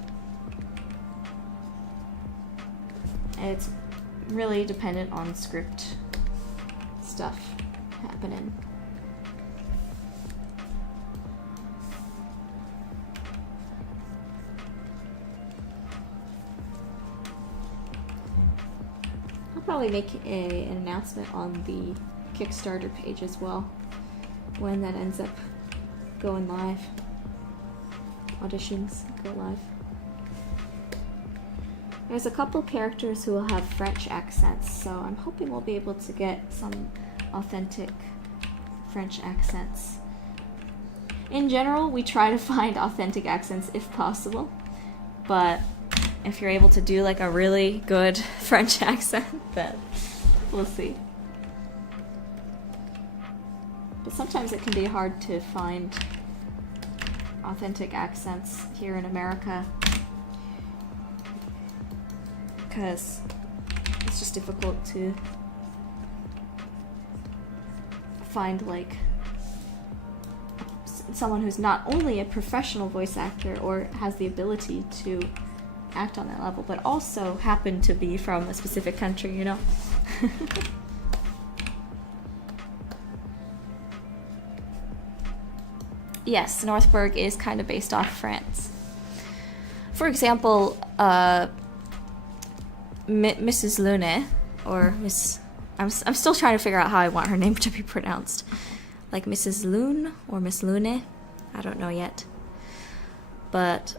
It's really dependent on script stuff happening. I'll probably make an announcement on the Kickstarter page as well when that ends up going live. Auditions go live. There's a couple characters who will have French accents, so I'm hoping we'll be able to get some authentic French accents. In general, we try to find authentic accents if possible, but if you're able to do like a really good French accent, then we'll see. But sometimes it can be hard to find authentic accents here in America, because it's just difficult to find like someone who's not only a professional voice actor or has the ability to act on that level, but also happen to be from a specific country, you know? Yes, Northburg is kind of based off France. For example, Mrs. Lune, or Miss... I'm still trying to figure out how I want her name to be pronounced. Like Mrs. Lune or Miss Lune? I don't know yet. But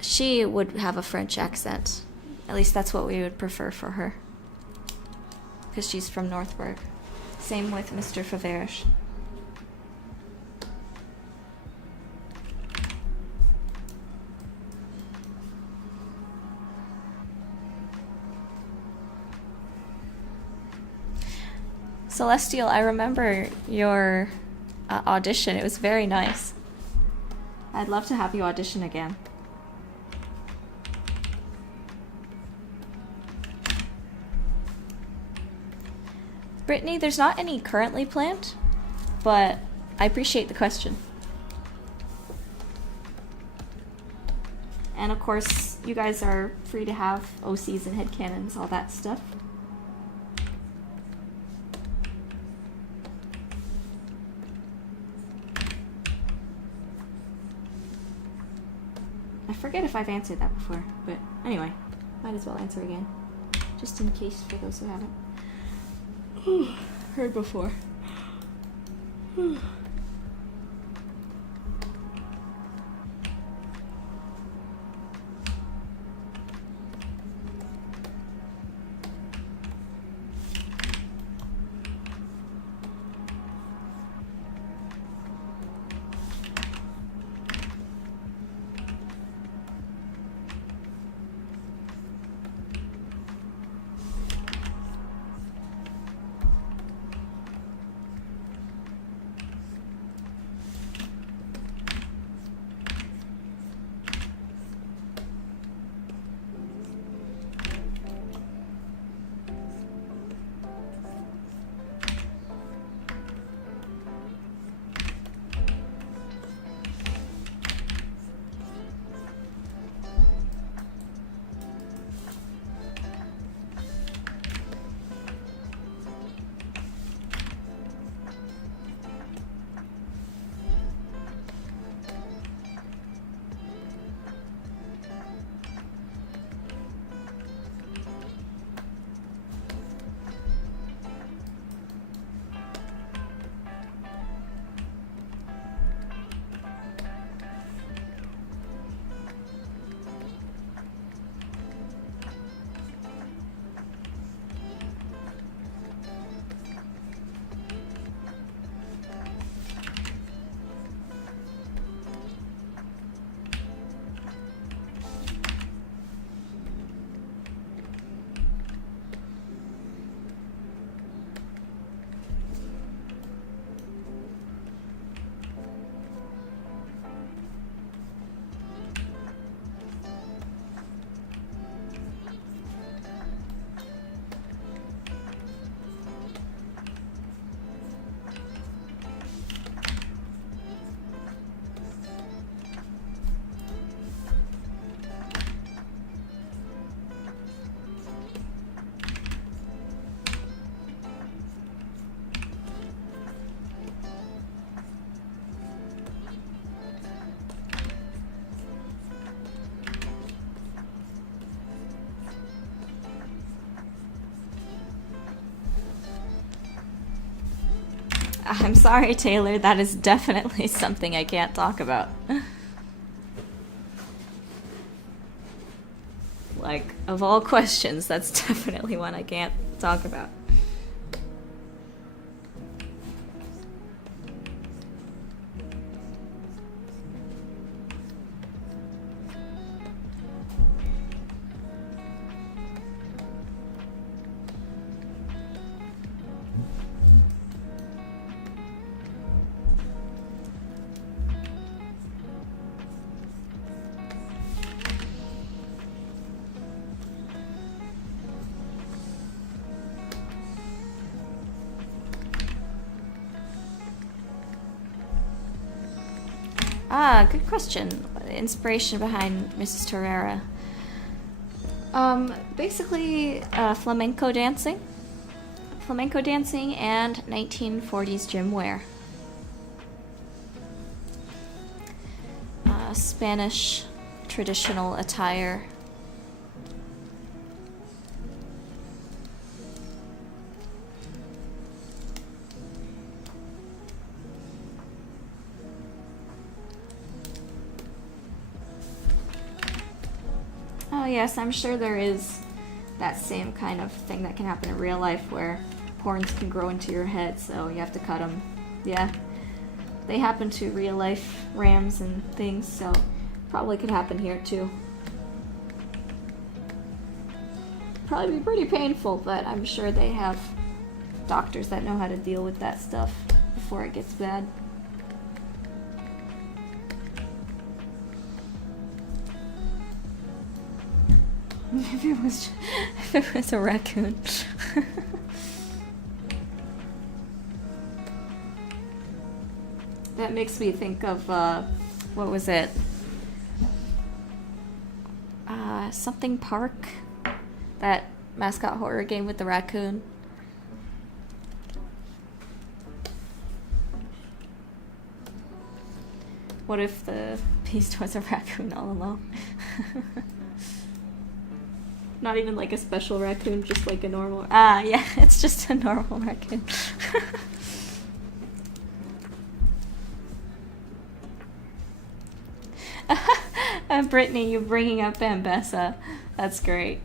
she would have a French accent. At least that's what we would prefer for her. Because she's from Northburg. Same with Mr. Faverish. Celestial, I remember your audition. It was very nice. I'd love to have you audition again. Brittany, there's not any currently planned, but I appreciate the question. And of course, you guys are free to have OCs and headcanons, all that stuff. I forget if I've answered that before, but anyway, might as well answer again, just in case for those who haven't heard before. I'm sorry, Taylor, that is definitely something I can't talk about. Like, of all questions, that's definitely one I can't talk about. Ah, good question. The inspiration behind Mrs. Torrera. Basically, flamenco dancing. Flamenco dancing and 1940s gym wear. Spanish traditional attire. Oh yes, I'm sure there is that same kind of thing that can happen in real life where horns can grow into your head, so you have to cut them. Yeah, they happen to real life rams and things, so probably could happen here too. Probably be pretty painful, but I'm sure they have doctors that know how to deal with that stuff before it gets bad. If it was a raccoon. That makes me think of, what was it? Something Park? That mascot horror game with the raccoon. What if the beast was a raccoon all along? Not even like a special raccoon, just like a normal... Ah, yeah, it's just a normal raccoon. Brittany, you bringing up Ambessa. That's great.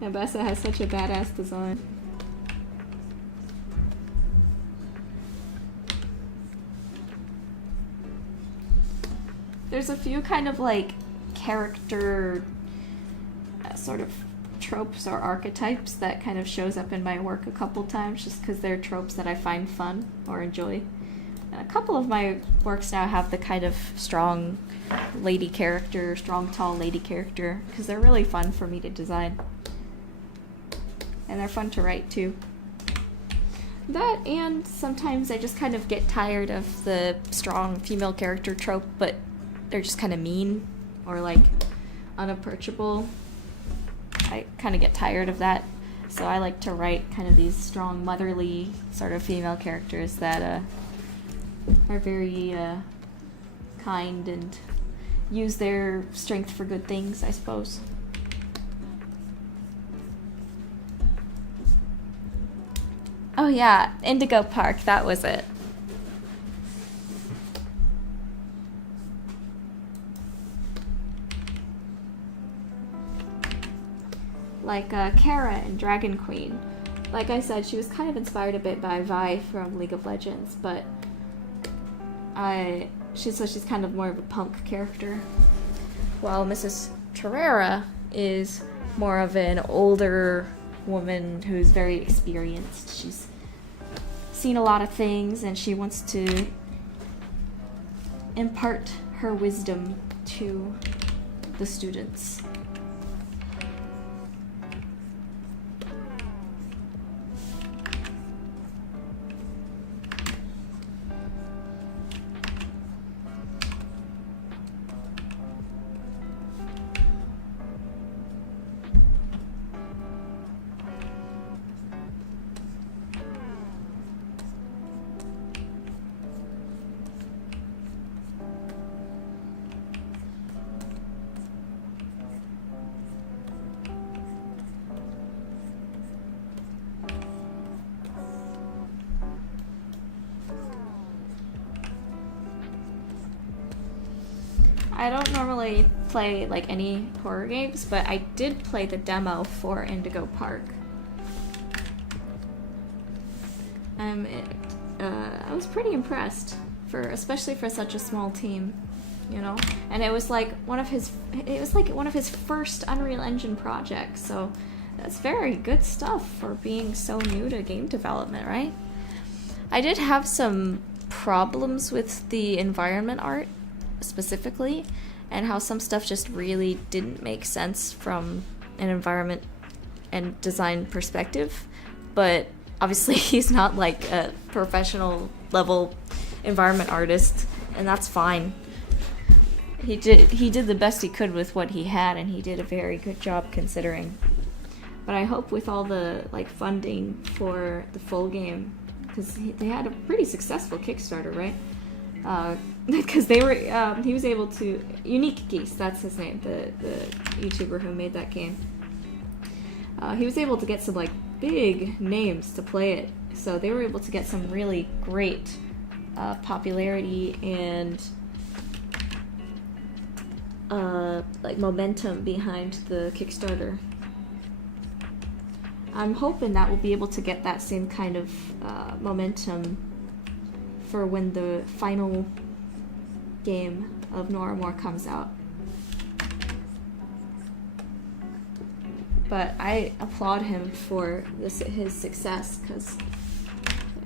Ambessa has such a badass design. There's a few kind of like character sort of tropes or archetypes that kind of shows up in my work a couple times just because they're tropes that I find fun or enjoy. And a couple of my works now have the kind of strong lady character, strong tall lady character, because they're really fun for me to design. And they're fun to write too. That, and sometimes I just kind of get tired of the strong female character trope, but they're just kind of mean or like unapproachable. I kind of get tired of that, so I like to write kind of these strong motherly sort of female characters that are very kind and use their strength for good things, I suppose. Oh yeah, Indigo Park, that was it. Like Kara in Dragon Queen. Like I said, she was kind of inspired a bit by Vi from League of Legends, but she's kind of more of a punk character. While Mrs. Torrera is more of an older woman who's very experienced. She's seen a lot of things and she wants to impart her wisdom to the students. I don't normally play like any horror games, but I did play the demo for Indigo Park. I was pretty impressed, especially for such a small team, you know. And it was like one of his first Unreal Engine projects, so that's very good stuff for being so new to game development, right? I did have some problems with the environment art specifically, and how some stuff just really didn't make sense from an environment and design perspective, but obviously he's not like a professional level environment artist, and that's fine. He did the best he could with what he had, and he did a very good job considering. But I hope with all the like funding for the full game, because they had a pretty successful Kickstarter, right? Because they were, he was able to, Unique Geese, that's his name, the YouTuber who made that game. He was able to get some like big names to play it, so they were able to get some really great popularity and like momentum behind the Kickstarter. I'm hoping that we'll be able to get that same kind of momentum for when the final game of Noramore comes out. But I applaud him for his success, because,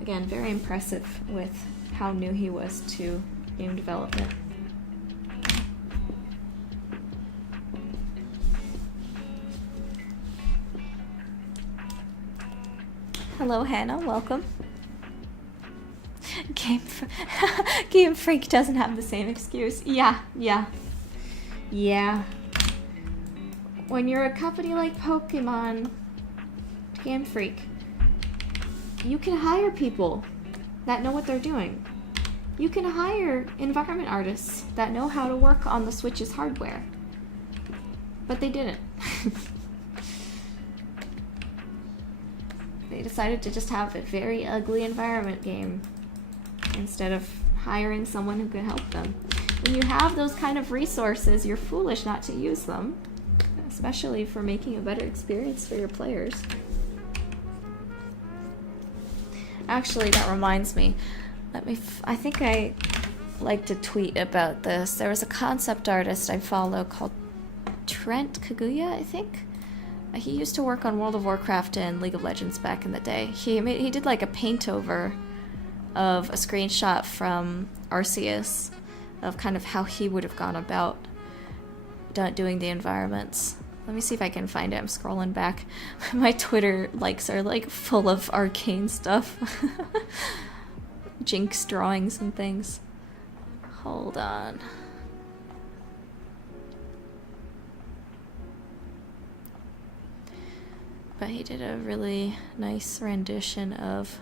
again, very impressive with how new he was to game development. Hello, Hannah. Welcome. Game Freak doesn't have the same excuse. Yeah. When you're a company like Pokemon, Game Freak, you can hire people that know what they're doing. You can hire environment artists that know how to work on the Switch's hardware. But they didn't. They decided to just have a very ugly environment game instead of hiring someone who could help them. When you have those kind of resources, you're foolish not to use them, especially for making a better experience for your players. Actually, that reminds me. I think I like to tweet about this. There was a concept artist I follow called Trent Kaguya, I think. He used to work on World of Warcraft and League of Legends back in the day. He did like a paint over of a screenshot from Arceus of kind of how he would have gone about doing the environments. Let me see if I can find it. I'm scrolling back. My Twitter likes are like full of Arcane stuff. Jinx drawings and things. Hold on. But he did a really nice rendition of...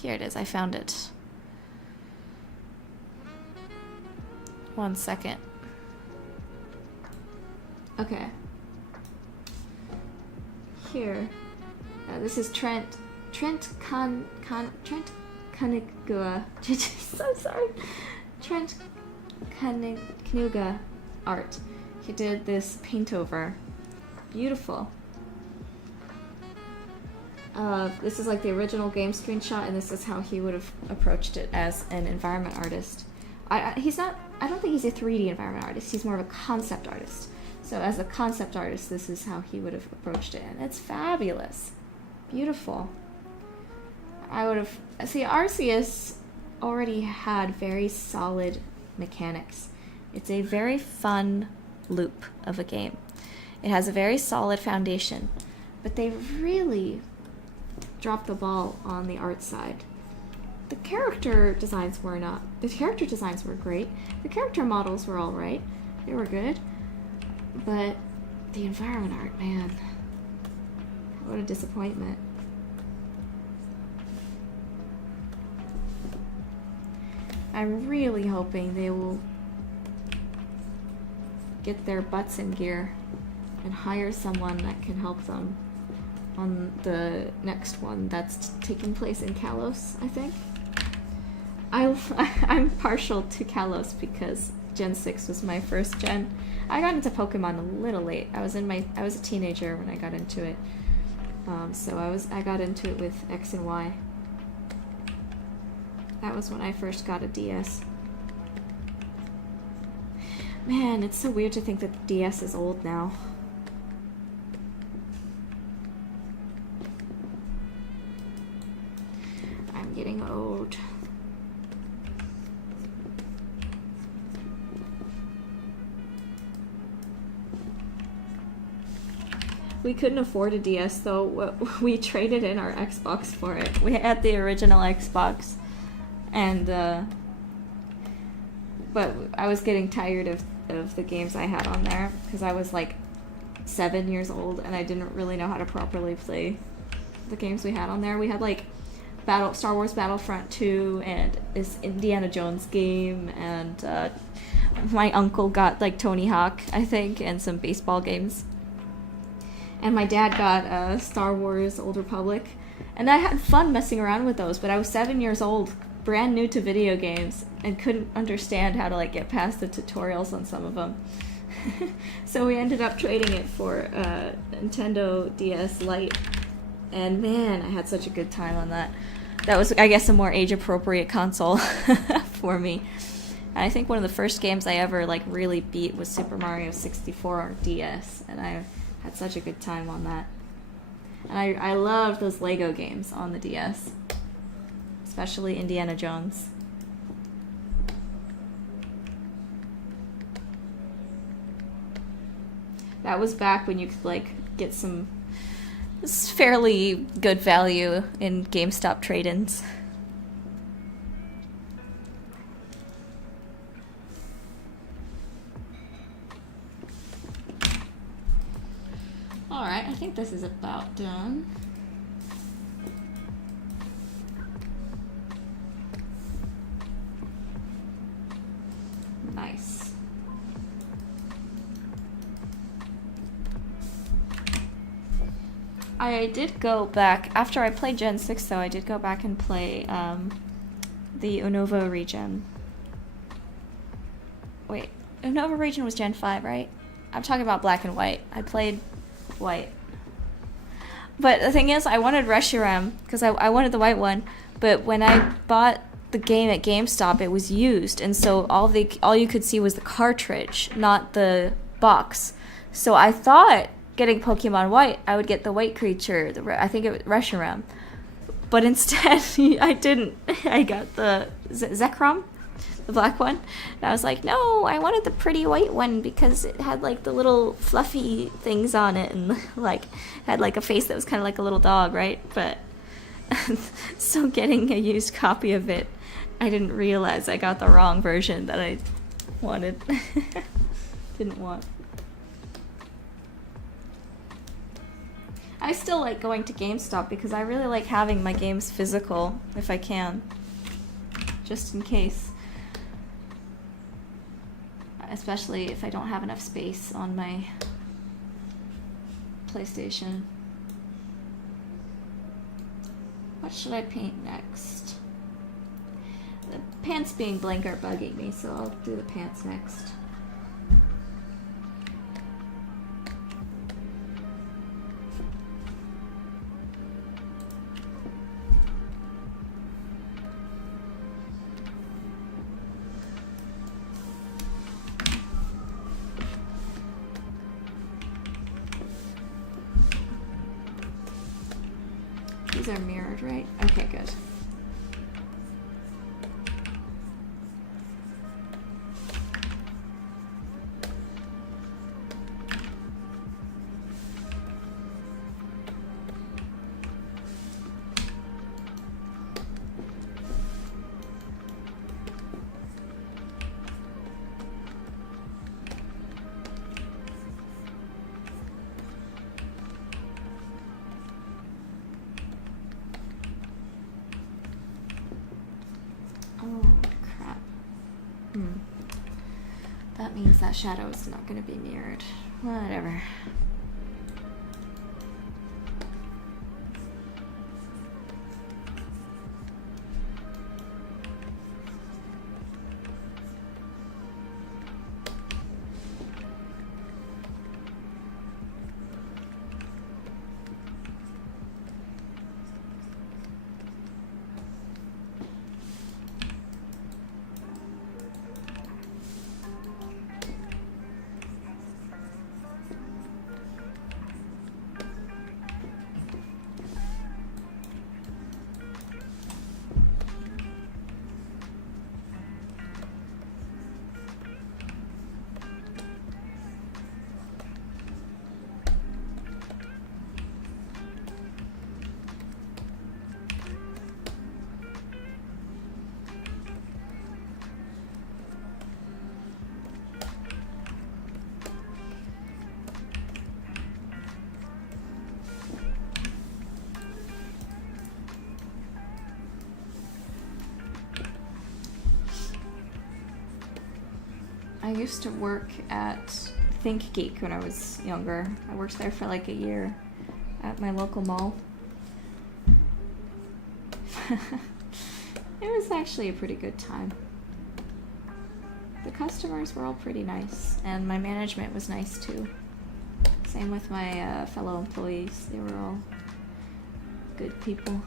here it is. I found it. One second. Okay. Here. This is Trent Kanigua. So sorry. Trent Kanigua art. He did this paint over. Beautiful. This is like the original game screenshot, and this is how he would have approached it as an environment artist. I don't think he's a 3D environment artist. He's more of a concept artist. So as a concept artist, this is how he would have approached it, and it's fabulous. Beautiful. Arceus already had very solid mechanics. It's a very fun loop of a game. It has a very solid foundation, but they really dropped the ball on the art side. The character designs were not. The character designs were great. The character models were all right. They were good. But the environment art, man, what a disappointment. I'm really hoping they will get their butts in gear and hire someone that can help them on the next one that's taking place in Kalos, I think. I'm partial to Kalos because Gen 6 was my first gen. I got into Pokemon a little late. I was a teenager when I got into it. So I got into it with X and Y. That was when I first got a DS. Man, it's so weird to think that the DS is old now. I'm getting old. We couldn't afford a DS though. We traded in our Xbox for it. We had the original Xbox, and but I was getting tired of the games I had on there because I was like 7 years old and I didn't really know how to properly play the games we had on there. We had like Star Wars Battlefront 2 and this Indiana Jones game, and my uncle got like Tony Hawk, I think, and some baseball games. And my dad got Star Wars Old Republic. And I had fun messing around with those, but I was 7 years old, brand new to video games, and couldn't understand how to like get past the tutorials on some of them. So we ended up trading it for Nintendo DS Lite. And man, I had such a good time on that. That was, I guess, a more age-appropriate console for me. And I think one of the first games I ever like really beat was Super Mario 64 on DS, and I had such a good time on that. And I love those Lego games on the DS. Especially Indiana Jones. That was back when you could like get some fairly good value in GameStop trade-ins. Alright, I think this is about done. Nice. I did go back, after I played Gen 6 though, I did go back and play the Unova region. Wait, Unova region was Gen 5, right? I'm talking about Black and White. I played White. But the thing is, I wanted Reshiram, because I wanted the white one, but when I bought the game at GameStop, it was used, and so all you could see was the cartridge, not the box. So I thought, getting Pokemon White, I would get the white creature, I think it was Reshiram. But instead, I didn't. I got the Zekrom, the black one. And I was like, no, I wanted the pretty white one because it had like the little fluffy things on it and like had like a face that was kind of like a little dog, right? But so getting a used copy of it, I didn't realize I got the wrong version that I wanted. Didn't want. I still like going to GameStop because I really like having my games physical if I can, just in case. Especially if I don't have enough space on my PlayStation. What should I paint next? The pants being blank are bugging me, so I'll do the pants next. These are mirrored, right? Okay, good. That means that shadow is not going to be mirrored. Whatever. used to work at Think Geek when I was younger. I worked there for like a year at my local mall. It was actually a pretty good time. The customers were all pretty nice, and my management was nice too. Same with my fellow employees. They were all good people.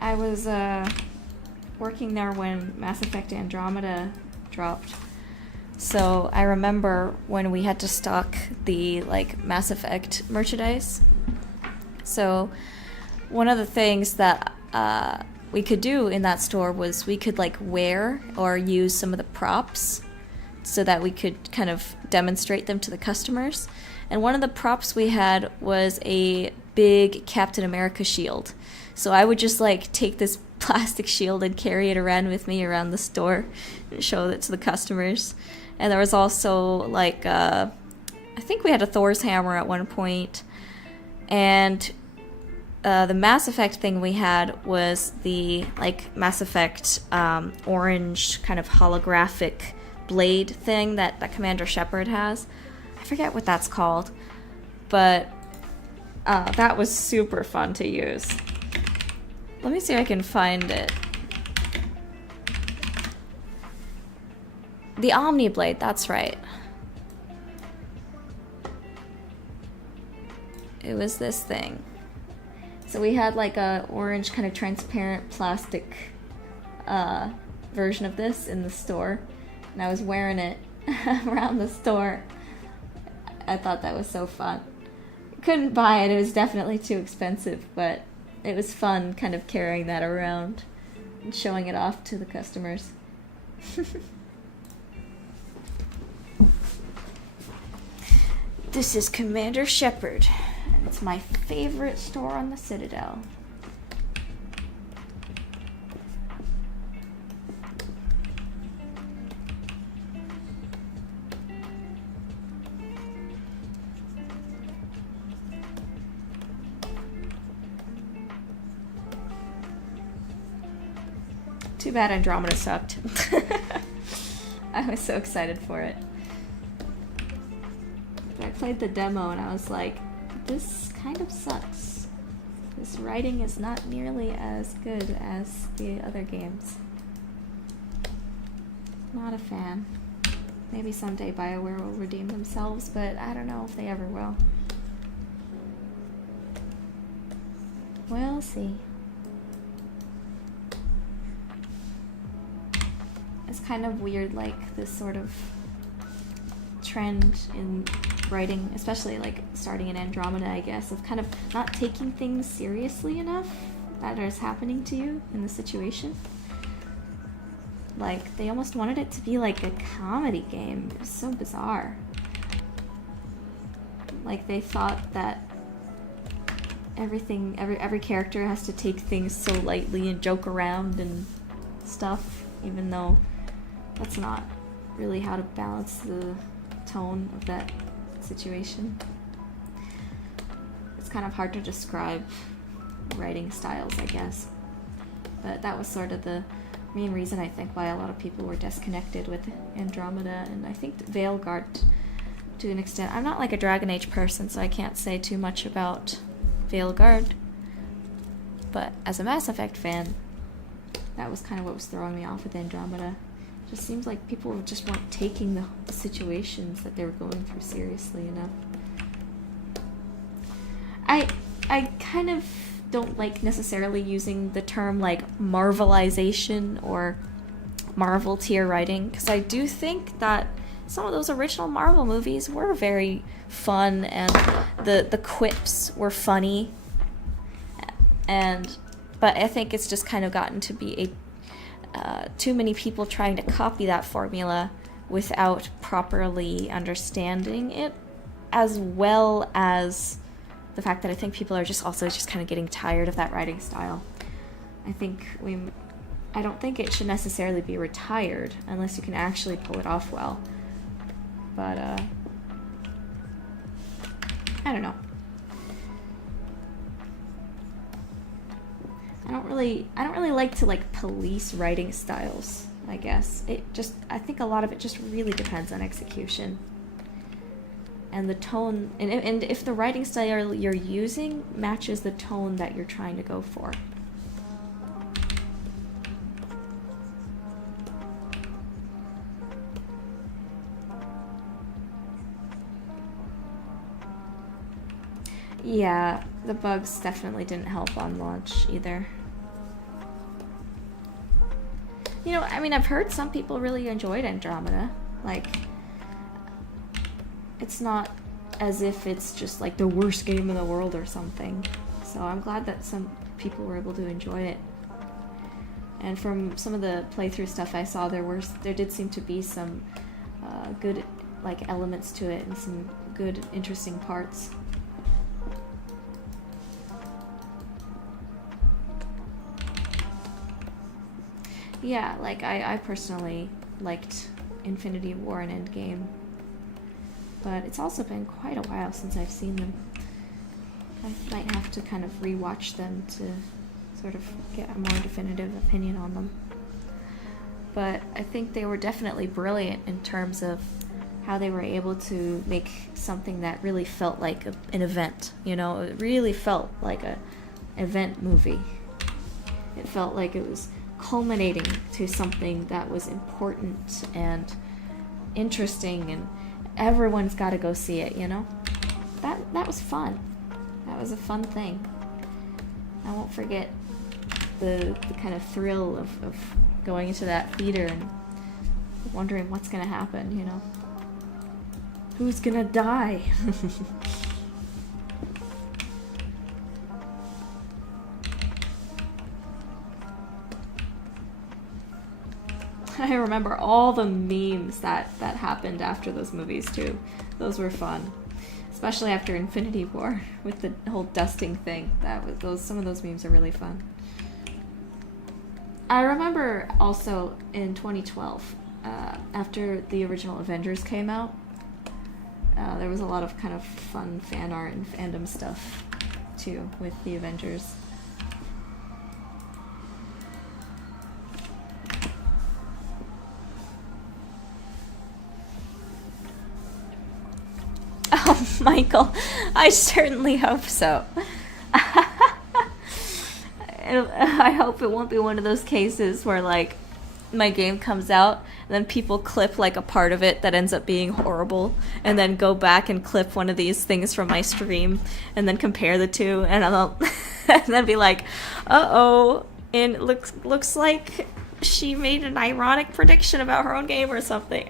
I was working there when Mass Effect Andromeda dropped. So I remember when we had to stock the like Mass Effect merchandise. So one of the things that we could do in that store was we could like wear or use some of the props so that we could kind of demonstrate them to the customers. And one of the props we had was a big Captain America shield. So I would just like take this plastic shield and carry it around with me around the store and show it to the customers. And there was also like I think we had a Thor's hammer at one point, and the Mass Effect thing we had was the like Mass Effect orange kind of holographic blade thing that Commander Shepard has. I forget what that's called, but that was super fun to use. Let me see if I can find it. The Omni Blade, that's right. It was this thing. So we had like a orange kind of transparent plastic version of this in the store, and I was wearing it around the store. I thought that was so fun. Couldn't buy it, it was definitely too expensive, but it was fun kind of carrying that around and showing it off to the customers. This is Commander Shepard, and it's my favorite store on the Citadel. Too bad Andromeda sucked. I was so excited for it. But I played the demo and I was like, this kind of sucks. This writing is not nearly as good as the other games. Not a fan. Maybe someday BioWare will redeem themselves, but I don't know if they ever will. We'll see. It's kind of weird, like this sort of trend in writing, especially like starting in Andromeda, I guess, of kind of not taking things seriously enough that is happening to you in the situation. Like, they almost wanted it to be like a comedy game. It was so bizarre. Like, they thought that every character has to take things so lightly and joke around and stuff, even though that's not really how to balance the tone of that situation. It's kind of hard to describe writing styles, I guess. But that was sort of the main reason, I think, why a lot of people were disconnected with Andromeda, and I think Veilguard to an extent. I'm not like a Dragon Age person, so I can't say too much about Veilguard. But as a Mass Effect fan, that was kind of what was throwing me off with Andromeda. It just seems like people just weren't taking the situations that they were going through seriously enough. I kind of don't like necessarily using the term like Marvelization or Marvel tier writing, because I do think that some of those original Marvel movies were very fun and the quips were funny, but I think it's just kind of gotten to be too many people trying to copy that formula without properly understanding it, as well as the fact that I think people are just also just kind of getting tired of that writing style. I don't think it should necessarily be retired unless you can actually pull it off well. But I don't know. I don't really like to like police writing styles I guess. I think a lot of it just really depends on execution. And the tone, and if the writing style you're using matches the tone that you're trying to go for. Yeah, the bugs definitely didn't help on launch either. You know, I mean, I've heard some people really enjoyed Andromeda. Like, it's not as if it's just like the worst game in the world or something. So I'm glad that some people were able to enjoy it. And from some of the playthrough stuff I saw, there did seem to be some good like elements to it and some good interesting parts. Yeah, like I personally liked Infinity War and Endgame, but it's also been quite a while since I've seen them. I might have to kind of rewatch them to sort of get a more definitive opinion on them. But I think they were definitely brilliant in terms of how they were able to make something that really felt like an event, you know? It really felt like an event movie. It felt like it was culminating to something that was important and interesting, and everyone's got to go see it, you know? That was fun. That was a fun thing. I won't forget the kind of thrill of going into that theater and wondering what's gonna happen, you know? Who's gonna die? I remember all the memes that happened after those movies too. Those were fun, especially after Infinity War with the whole dusting thing. Some of those memes are really fun. I remember also in 2012, after the original Avengers came out, there was a lot of kind of fun fan art and fandom stuff too with the Avengers. Oh, Michael, I certainly hope so. I hope it won't be one of those cases where, like, my game comes out and then people clip, like, a part of it that ends up being horrible and then go back and clip one of these things from my stream and then compare the two and I'll and then be like, uh-oh, and it looks like she made an ironic prediction about her own game or something.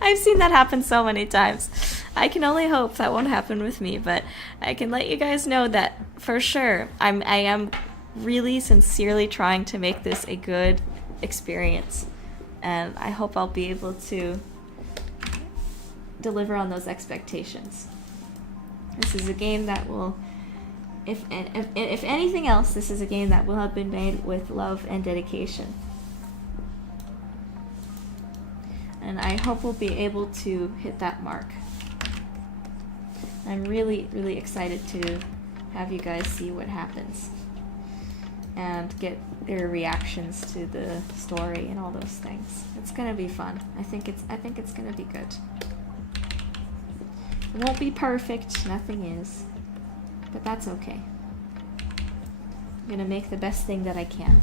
I've seen that happen so many times. I can only hope that won't happen with me, but I can let you guys know that for sure I am really sincerely trying to make this a good experience, and I hope I'll be able to deliver on those expectations. This is a game that will, if anything else, this is a game that will have been made with love and dedication. And I hope we'll be able to hit that mark. I'm really, really excited to have you guys see what happens and get their reactions to the story and all those things. It's gonna be fun. I think it's gonna be good. It won't be perfect, nothing is, but that's okay. I'm gonna make the best thing that I can.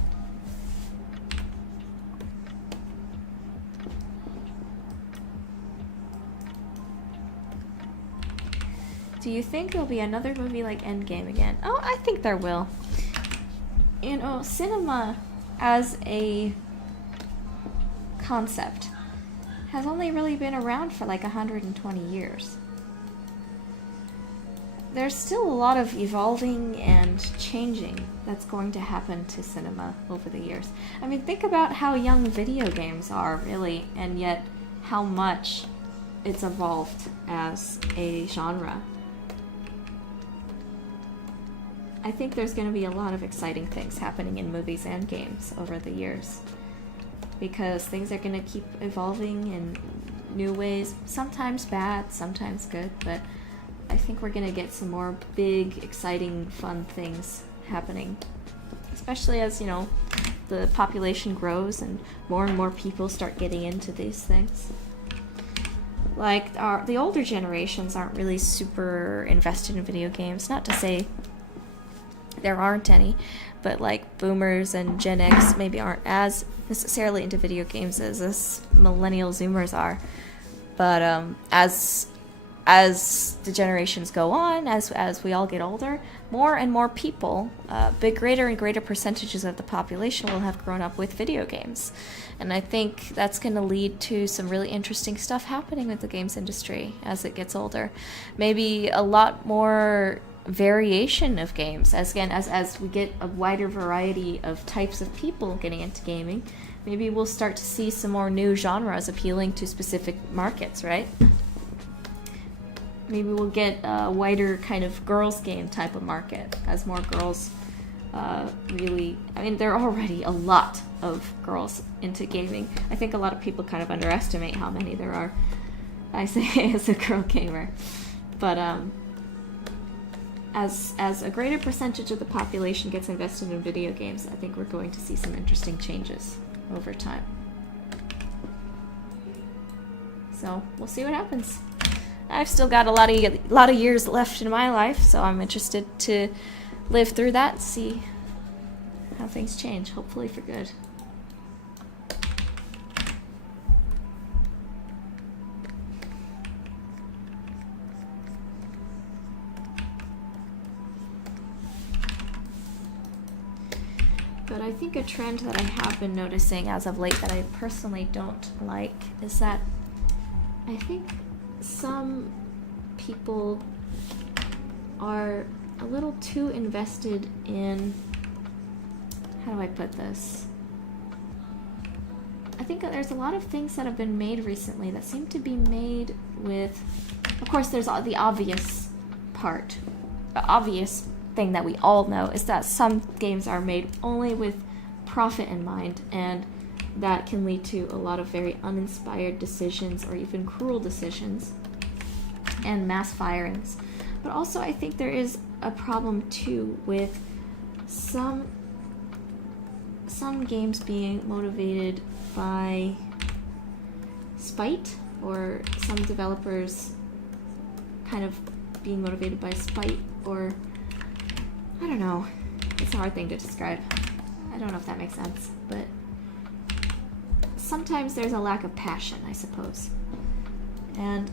Do you think there'll be another movie like Endgame again? Oh, I think there will. You know, cinema as a concept has only really been around for like 120 years. There's still a lot of evolving and changing that's going to happen to cinema over the years. I mean, think about how young video games are, really, and yet how much it's evolved as a genre. I think there's going to be a lot of exciting things happening in movies and games over the years, because things are going to keep evolving in new ways, sometimes bad, sometimes good, but I think we're going to get some more big, exciting, fun things happening, especially as, you know, the population grows and more people start getting into these things. Like, the older generations aren't really super invested in video games. Not to say there aren't any, but like boomers and Gen X maybe aren't as necessarily into video games as us millennial Zoomers are. But as the generations go on, as we all get older, more and more people, greater and greater percentages of the population will have grown up with video games. And I think that's going to lead to some really interesting stuff happening with the games industry as it gets older. Maybe a lot more variation of games, as we get a wider variety of types of people getting into gaming. Maybe we'll start to see some more new genres appealing to specific markets, right? Maybe we'll get a wider kind of girls game type of market as more girls really... I mean, there are already a lot of girls into gaming. I think a lot of people kind of underestimate how many there are. I say as a girl gamer. But as a greater percentage of the population gets invested in video games, I think we're going to see some interesting changes over time. So we'll see what happens. I've still got a lot of years left in my life, so I'm interested to live through that and see how things change, hopefully for good. But I think a trend that I have been noticing as of late that I personally don't like is that I think some people are a little too invested in, how do I put this? I think that there's a lot of things that have been made recently that seem to be made with, of course there's the obvious part. The obvious thing that we all know is that some games are made only with profit in mind, and that can lead to a lot of very uninspired decisions or even cruel decisions and mass firings. But also I think there is a problem too with some games being motivated by spite, or some developers kind of being motivated by spite, or I don't know. It's a hard thing to describe. I don't know if that makes sense, but sometimes there's a lack of passion, I suppose. And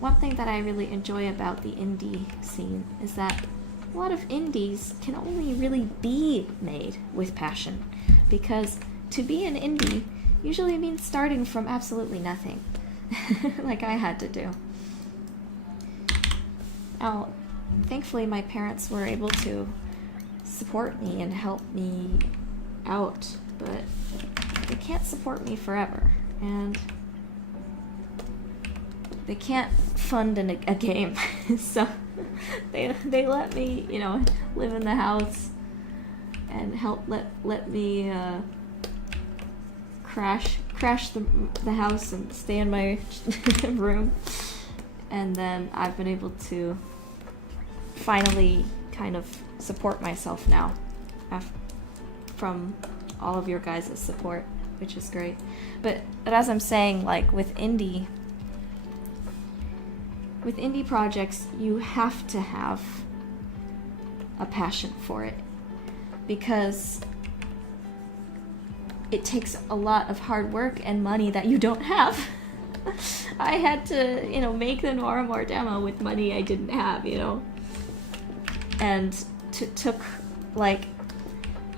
one thing that I really enjoy about the indie scene is that a lot of indies can only really be made with passion, because to be an indie usually means starting from absolutely nothing, like I had to do. Now, thankfully my parents were able to support me and help me out, but they can't support me forever, and they can't fund a game. So they let me, live in the house and help let me crash the house and stay in my room. And then I've been able to finally kind of support myself now from all of your guys' support, which is great. But as I'm saying, like with indie projects, you have to have a passion for it, because it takes a lot of hard work and money that you don't have. I had to, make the Noramore demo with money I didn't have, and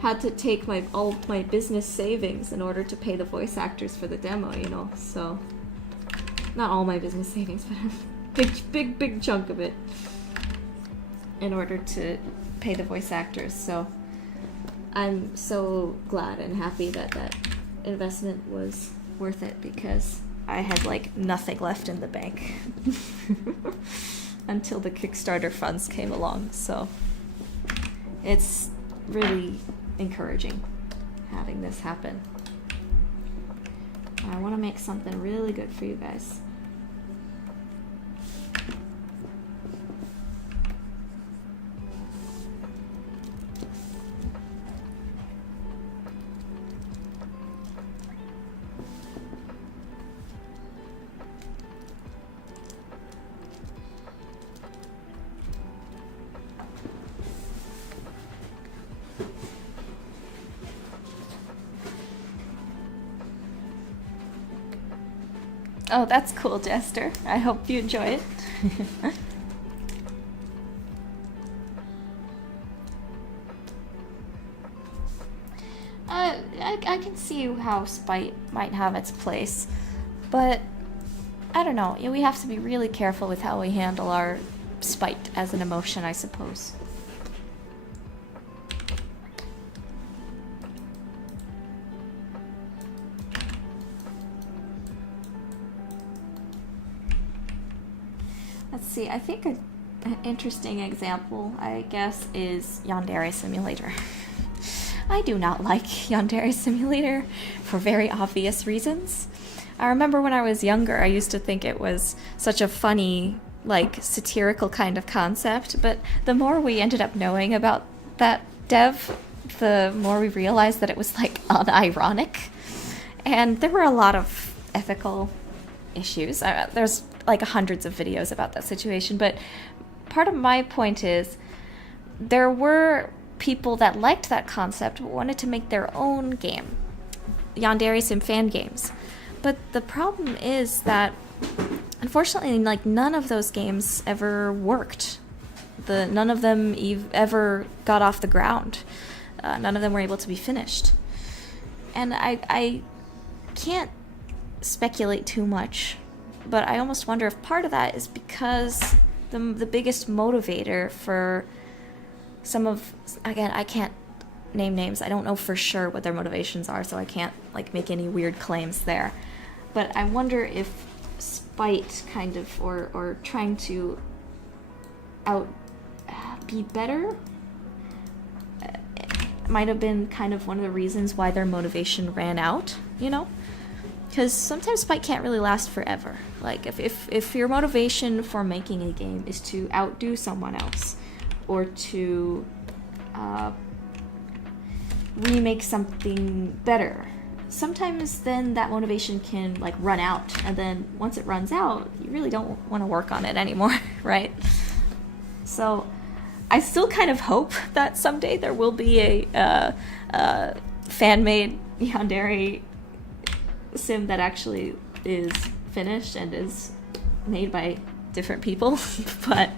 had to take all my business savings in order to pay the voice actors for the demo, so not all my business savings, but a big chunk of it in order to pay the voice actors. So I'm so glad and happy that investment was worth it, because I had nothing left in the bank until the Kickstarter funds came along. So it's really encouraging having this happen. I want to make something really good for you guys. Oh, that's cool, Jester. I hope you enjoy it. I can see how spite might have its place, but I don't know. We have to be really careful with how we handle our spite as an emotion, I suppose. Let's see, I think an interesting example, I guess, is Yandere Simulator. I do not like Yandere Simulator for very obvious reasons. I remember when I was younger, I used to think it was such a funny, like, satirical kind of concept, but the more we ended up knowing about that dev, the more we realized that it was, like, unironic. And there were a lot of ethical issues. There's, like, hundreds of videos about that situation, but part of my point is there were people that liked that concept but wanted to make their own game, Yandere Sim fan games. But the problem is that, unfortunately, like, none of those games ever worked. None of them ever got off the ground. None of them were able to be finished. And I can't speculate too much, but I almost wonder if part of that is because the biggest motivator for some of, again, I can't name names. I don't know for sure what their motivations are, so I can't, like, make any weird claims there. But I wonder if spite kind of, or trying to be better might have been kind of one of the reasons why their motivation ran out, you know? Because sometimes spite can't really last forever. Like, if your motivation for making a game is to outdo someone else, or to remake something better, sometimes then that motivation can, like, run out, and then once it runs out, you really don't want to work on it anymore, right? So I still kind of hope that someday there will be a fan-made Yandere sim that actually is finished and is made by different people, but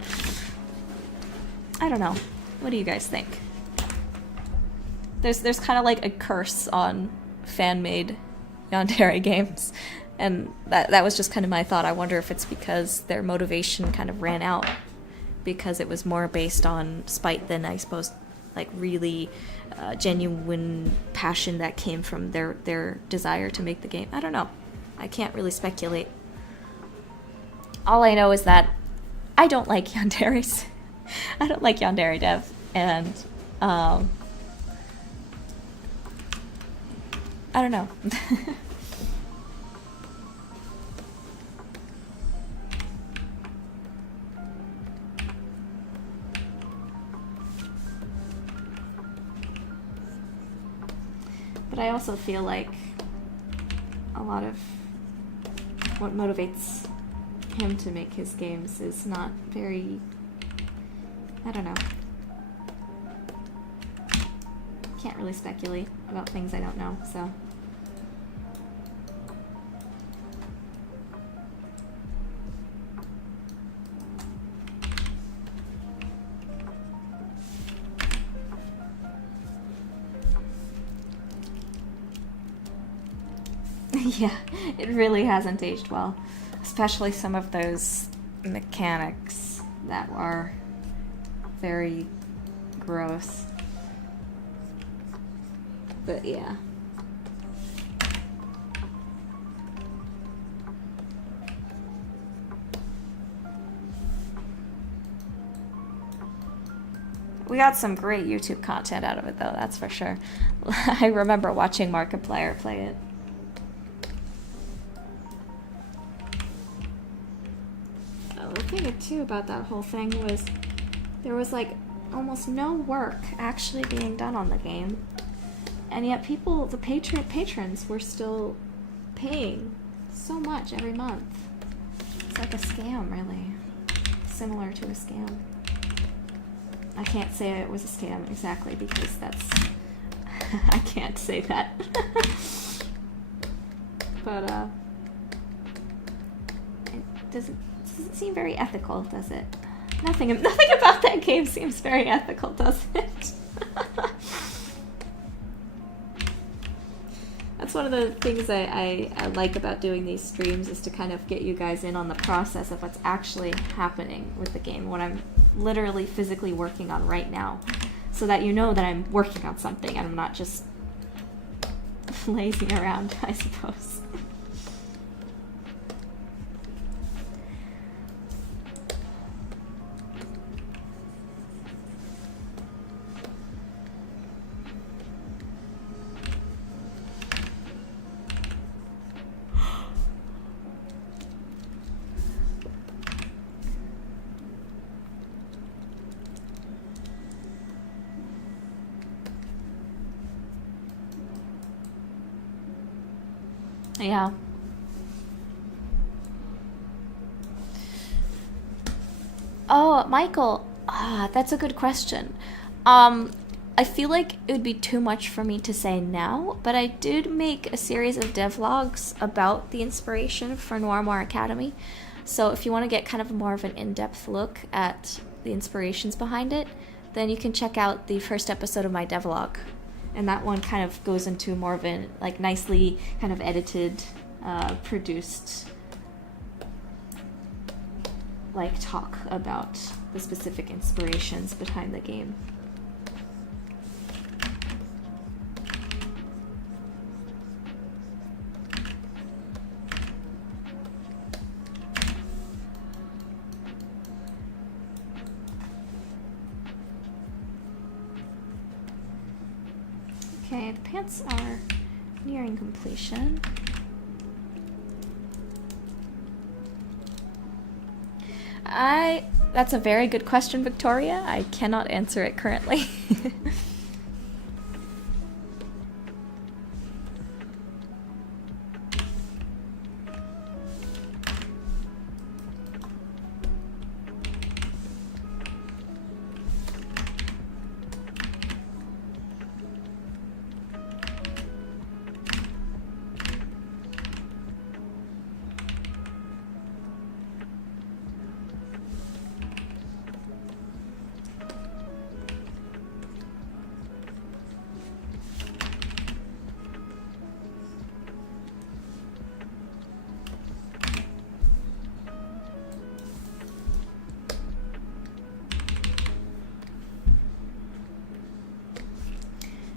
I don't know. What do you guys think? There's kind of like a curse on fan-made Yandere games, and that was just kind of my thought. I wonder if it's because their motivation kind of ran out because it was more based on spite than, I suppose, like, really genuine passion that came from their desire to make the game. I don't know. I can't really speculate. All I know is that I don't like Yandere's. I don't like Yandere dev, and I don't know. But I also feel like a lot of what motivates him to make his games is not very, I don't know. Can't really speculate about things I don't know, so. Yeah, it really hasn't aged well. Especially some of those mechanics that are very gross. But yeah. We got some great YouTube content out of it, though, that's for sure. I remember watching Markiplier play it. The thing, too, about that whole thing was there was, like, almost no work actually being done on the game. And yet people, the patrons were still paying so much every month. It's like a scam, really. Similar to a scam. I can't say it was a scam exactly because that's... I can't say that. But, doesn't seem very ethical, does it? Nothing about that game seems very ethical, does it? That's one of the things I like about doing these streams, is to kind of get you guys in on the process of what's actually happening with the game, what I'm literally physically working on right now, so that you know that I'm working on something and I'm not just lazing around, I suppose. Yeah. Oh, Michael. That's a good question. I feel like it would be too much for me to say now, but I did make a series of devlogs about the inspiration for Noir Academy. So if you want to get kind of more of an in-depth look at the inspirations behind it, then you can check out the first episode of my devlog. And that one kind of goes into more of a like nicely kind of edited, produced like talk about the specific inspirations behind the game. Okay, the pants are nearing completion. That's a very good question, Victoria. I cannot answer it currently.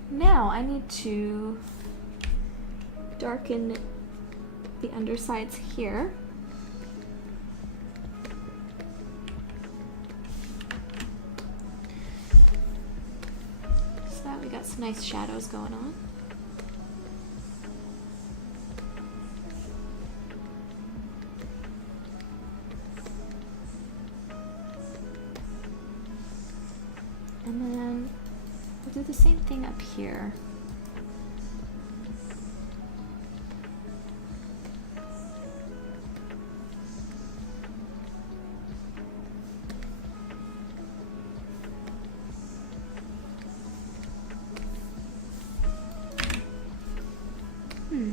Now I need to darken the undersides here. So that we got some nice shadows going on. And then we'll do the same thing up here.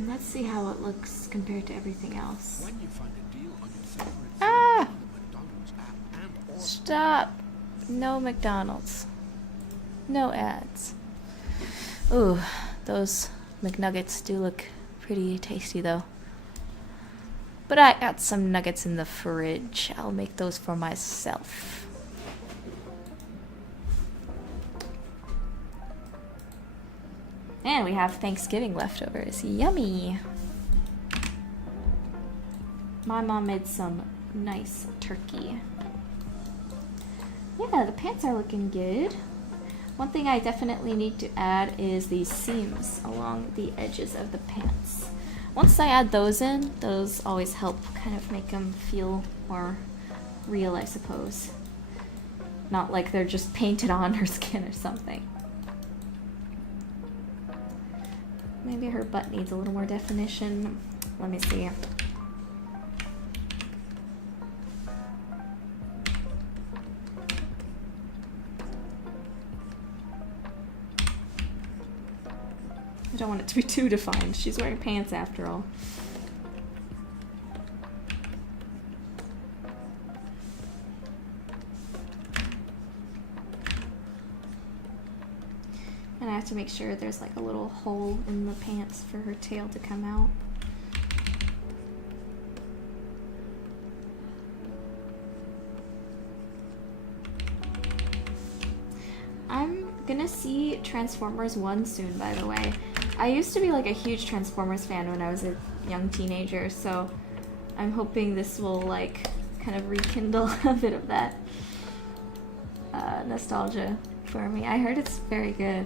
Let's see how it looks compared to everything else. When you find a deal on your favorite Ah! McDonald's app and Stop. No McDonald's. No ads. Ooh, those McNuggets do look pretty tasty though. But I got some nuggets in the fridge. I'll make those for myself. And we have Thanksgiving leftovers. Yummy! My mom made some nice turkey. Yeah, the pants are looking good. One thing I definitely need to add is these seams along the edges of the pants. Once I add those in, those always help kind of make them feel more real, I suppose. Not like they're just painted on her skin or something. Maybe her butt needs a little more definition. Let me see. I don't want it to be too defined. She's wearing pants after all. And I have to make sure there's like a little hole in the pants for her tail to come out. I'm gonna see Transformers 1 soon, by the way. I used to be like a huge Transformers fan when I was a young teenager, so I'm hoping this will like kind of rekindle a bit of that nostalgia for me. I heard it's very good.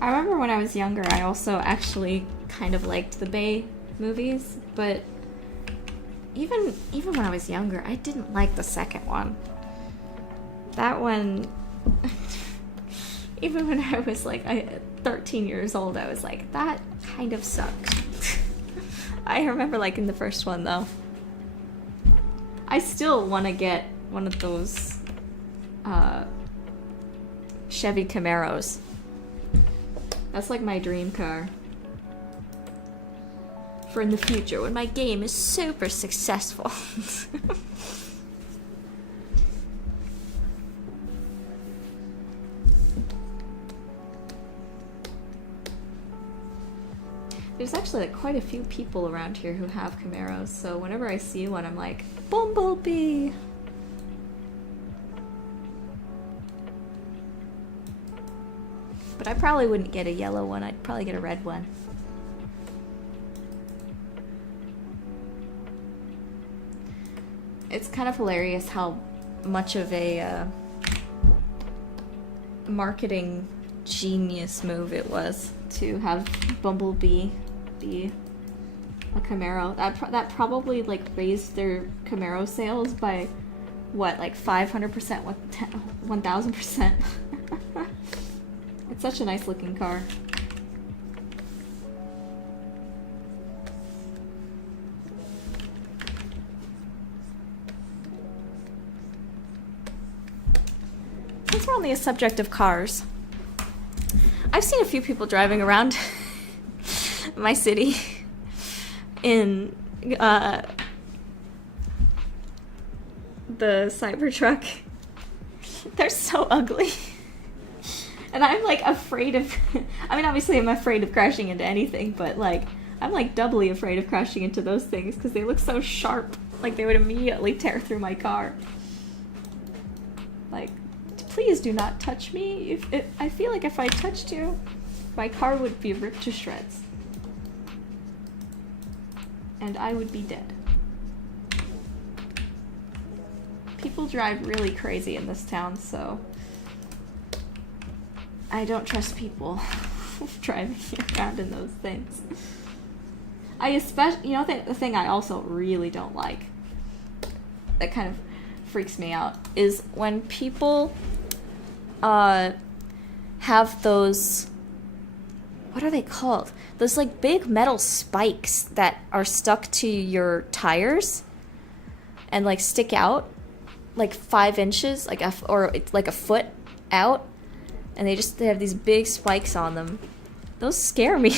I remember when I was younger, I also actually kind of liked the Bay movies, but even when I was younger, I didn't like the second one. That one, even when I was like 13 years old, I was like, that kind of sucked. I remember liking the first one though. I still want to get one of those Chevy Camaros. That's like my dream car. For in the future, when my game is super successful. There's actually like quite a few people around here who have Camaros, so whenever I see one, I'm like, Bumblebee! But I probably wouldn't get a yellow one, I'd probably get a red one. It's kind of hilarious how much of a marketing genius move it was to have Bumblebee be a Camaro. That probably like raised their Camaro sales by what, like 500%, 1000%. It's such a nice looking car. Since we're on the subject of cars, I've seen a few people driving around my city in the Cybertruck. They're so ugly. And I'm like afraid of, I mean obviously I'm afraid of crashing into anything, but like I'm like doubly afraid of crashing into those things because they look so sharp. Like they would immediately tear through my car. Like, please do not touch me. I feel like if I touched you, my car would be ripped to shreds. And I would be dead. People drive really crazy in this town, so I don't trust people driving around in those things. I especially, you know, the thing I also really don't like, that kind of freaks me out, is when people have those, what are they called? Those like big metal spikes that are stuck to your tires and like stick out like 5 inches, like or it's like a foot out. And they have these big spikes on them. Those scare me.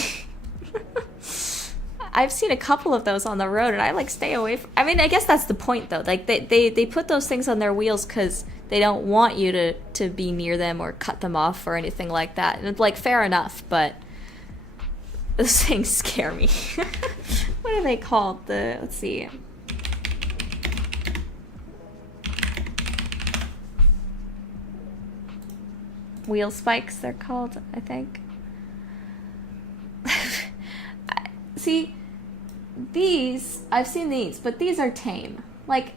I've seen a couple of those on the road, and I like stay away from. I mean, I guess that's the point, though. Like they put those things on their wheels because they don't want you to be near them or cut them off or anything like that. And it's like fair enough, but those things scare me. What are they called? Let's see. Wheel spikes, they're called, I think. See, these, I've seen these, but these are tame. Like,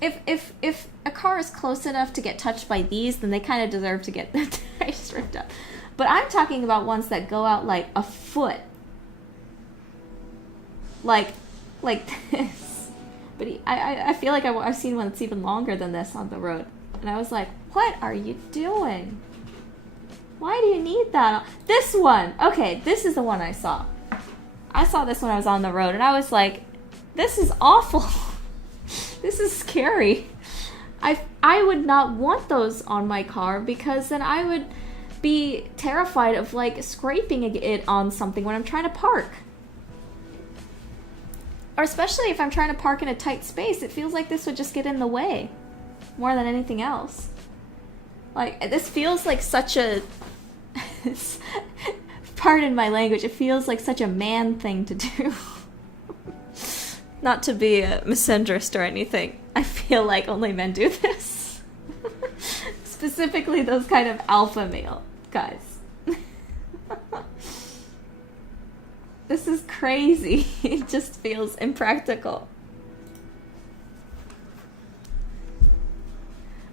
if a car is close enough to get touched by these, then they kind of deserve to get their tires ripped up. But I'm talking about ones that go out like a foot. Like this. But I feel like I've seen one that's even longer than this on the road. And I was like, what are you doing? Why do you need that? This one! Okay, this is the one I saw. I saw this when I was on the road, and I was like, this is awful. This is scary. I would not want those on my car because then I would be terrified of like scraping it on something when I'm trying to park. Or especially if I'm trying to park in a tight space, it feels like this would just get in the way more than anything else. Like, this feels like such a It's, pardon my language, it feels like such a man thing to do. Not to be a misandrist or anything. I feel like only men do this. Specifically those kind of alpha male guys. This is crazy. It just feels impractical.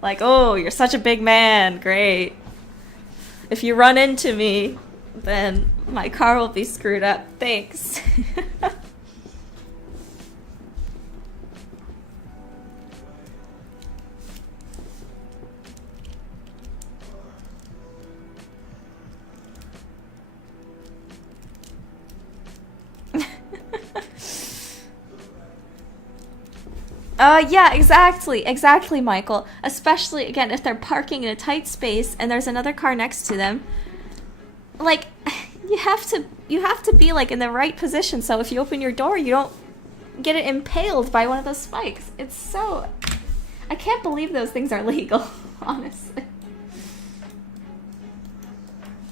Like, oh, you're such a big man. Great. If you run into me, then my car will be screwed up. Thanks. Yeah, exactly, Michael. Especially, again, if they're parking in a tight space and there's another car next to them. Like, you have to be, like, in the right position, so if you open your door, you don't get it impaled by one of those spikes. It's so... I can't believe those things are legal, honestly.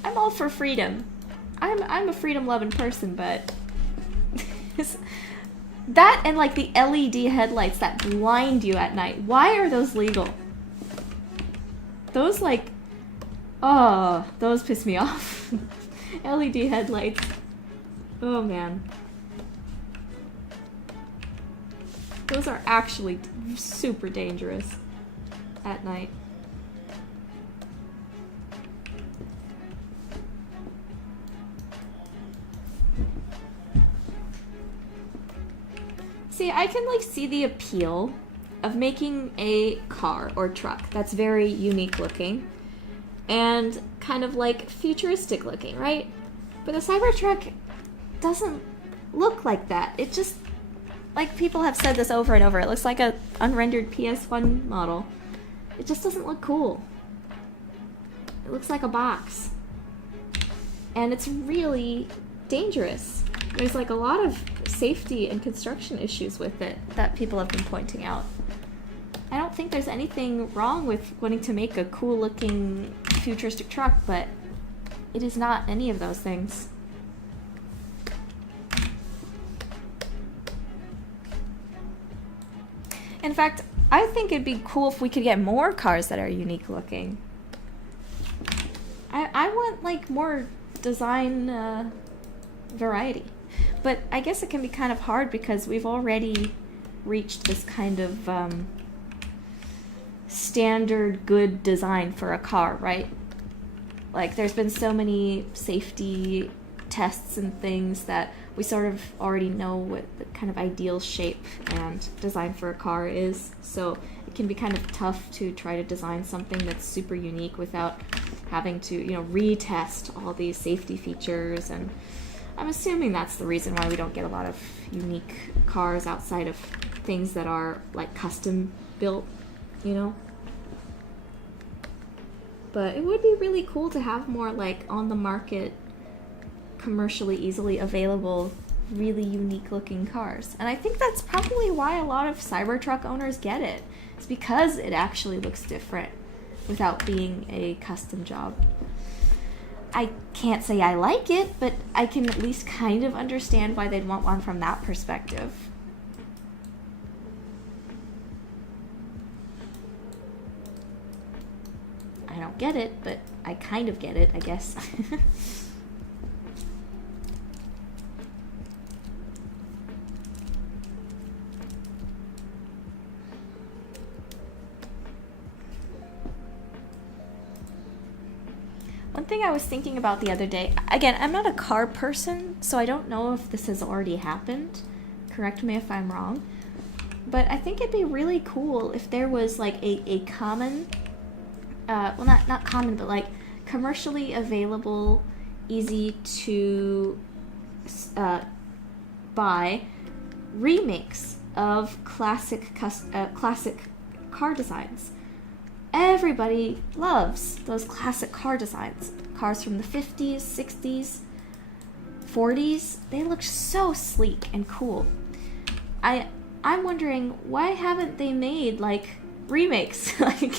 I'm all for freedom. I'm a freedom-loving person, but... That and, like, the LED headlights that blind you at night. Why are those legal? Those, like... Oh, those piss me off. LED headlights. Oh, man. Those are actually super dangerous at night. See, I can, like, see the appeal of making a car or truck that's very unique looking and kind of, like, futuristic looking, right? But the Cybertruck doesn't look like that. It just, like, people have said this over and over, it looks like a unrendered PS1 model. It just doesn't look cool. It looks like a box. And it's really dangerous. There's, like, a lot of safety and construction issues with it that people have been pointing out. I don't think there's anything wrong with wanting to make a cool looking futuristic truck, but it is not any of those things. In fact, I think it'd be cool if we could get more cars that are unique looking. I want, like, more design variety. But I guess it can be kind of hard because we've already reached this kind of standard good design for a car, right? Like, there's been so many safety tests and things that we sort of already know what the kind of ideal shape and design for a car is. So it can be kind of tough to try to design something that's super unique without having to, you know, retest all these safety features. And I'm assuming that's the reason why we don't get a lot of unique cars outside of things that are, like, custom built, you know? But it would be really cool to have more, like, on the market, commercially easily available, really unique looking cars. And I think that's probably why a lot of Cybertruck owners get it. It's because it actually looks different without being a custom job. I can't say I like it, but I can at least kind of understand why they'd want one from that perspective. I don't get it, but I kind of get it, I guess. One thing I was thinking about the other day, again, I'm not a car person, so I don't know if this has already happened. Correct me if I'm wrong. But I think it'd be really cool if there was, like, a common, well, not common, but, like, commercially available, easy to buy remakes of classic car designs. Everybody loves those classic car designs. Cars from the 50s, 60s, 40s. They look so sleek and cool. I'm wondering, why haven't they made, like, remakes? Like,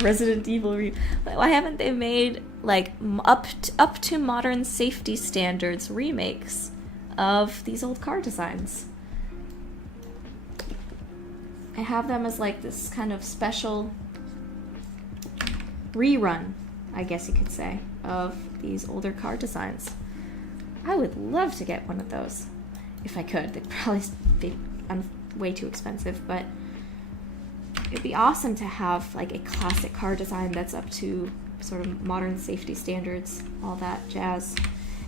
Resident Evil. Why haven't they made like up to modern safety standards remakes of these old car designs? I have them as like this kind of special rerun, I guess you could say, of these older car designs. I would love to get one of those if I could. They'd probably be way too expensive, but it'd be awesome to have like a classic car design that's up to sort of modern safety standards, all that jazz.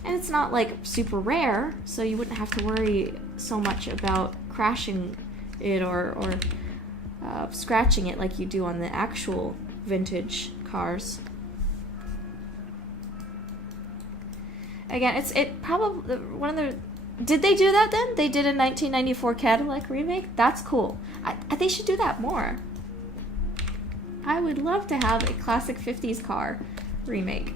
And it's not like super rare, so you wouldn't have to worry so much about crashing it or scratching it like you do on the actual vintage cars. Again, it probably one of the. Did they do that then? They did a 1994 Cadillac remake? That's cool. They should do that more. I would love to have a classic 50s car remake.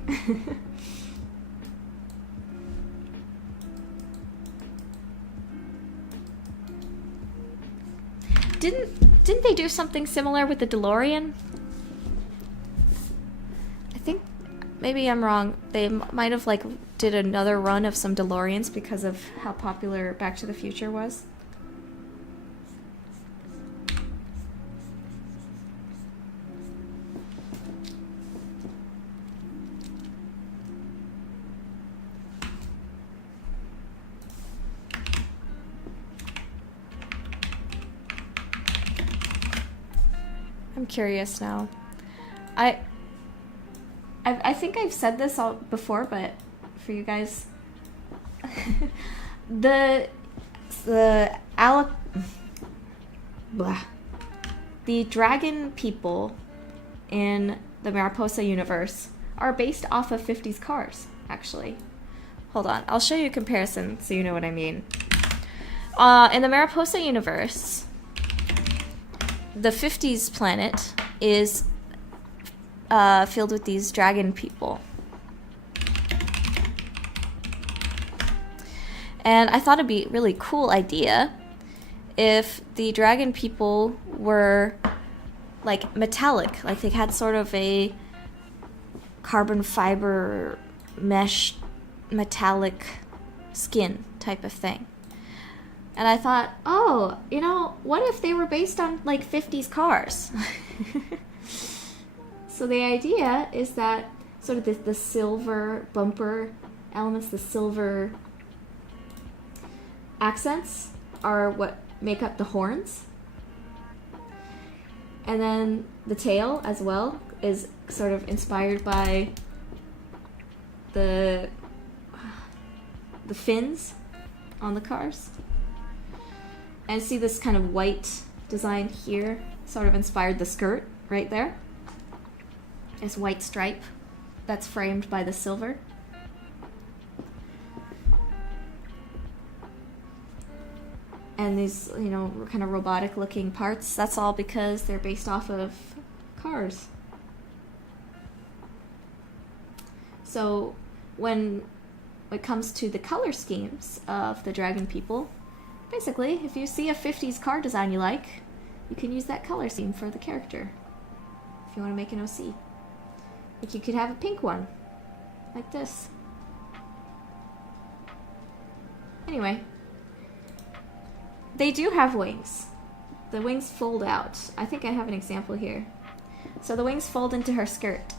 Didn't they do something similar with the DeLorean? I think maybe I'm wrong. They might have like did another run of some DeLoreans because of how popular Back to the Future was. I'm curious now. I think I've said this all before, but for you guys, the dragon people in the Mariposa universe are based off of 50s cars, actually. Hold on, I'll show you a comparison so you know what I mean. In the Mariposa universe, the 50s planet is filled with these dragon people. And I thought it'd be a really cool idea if the dragon people were like metallic, like they had sort of a carbon fiber mesh metallic skin type of thing. And I thought, oh, you know, what if they were based on like 50s cars? So the idea is that sort of the silver bumper elements, the silver accents are what make up the horns. And then the tail as well is sort of inspired by the fins on the cars. And see this kind of white design here sort of inspired the skirt right there. This white stripe that's framed by the silver. And these, you know, kind of robotic looking parts, that's all because they're based off of cars. So when it comes to the color schemes of the dragon people, basically, if you see a 50s car design you like, you can use that color scheme for the character. If you want to make an OC. Like you could have a pink one. Like this. Anyway. They do have wings. The wings fold out. I think I have an example here. So the wings fold into her skirt.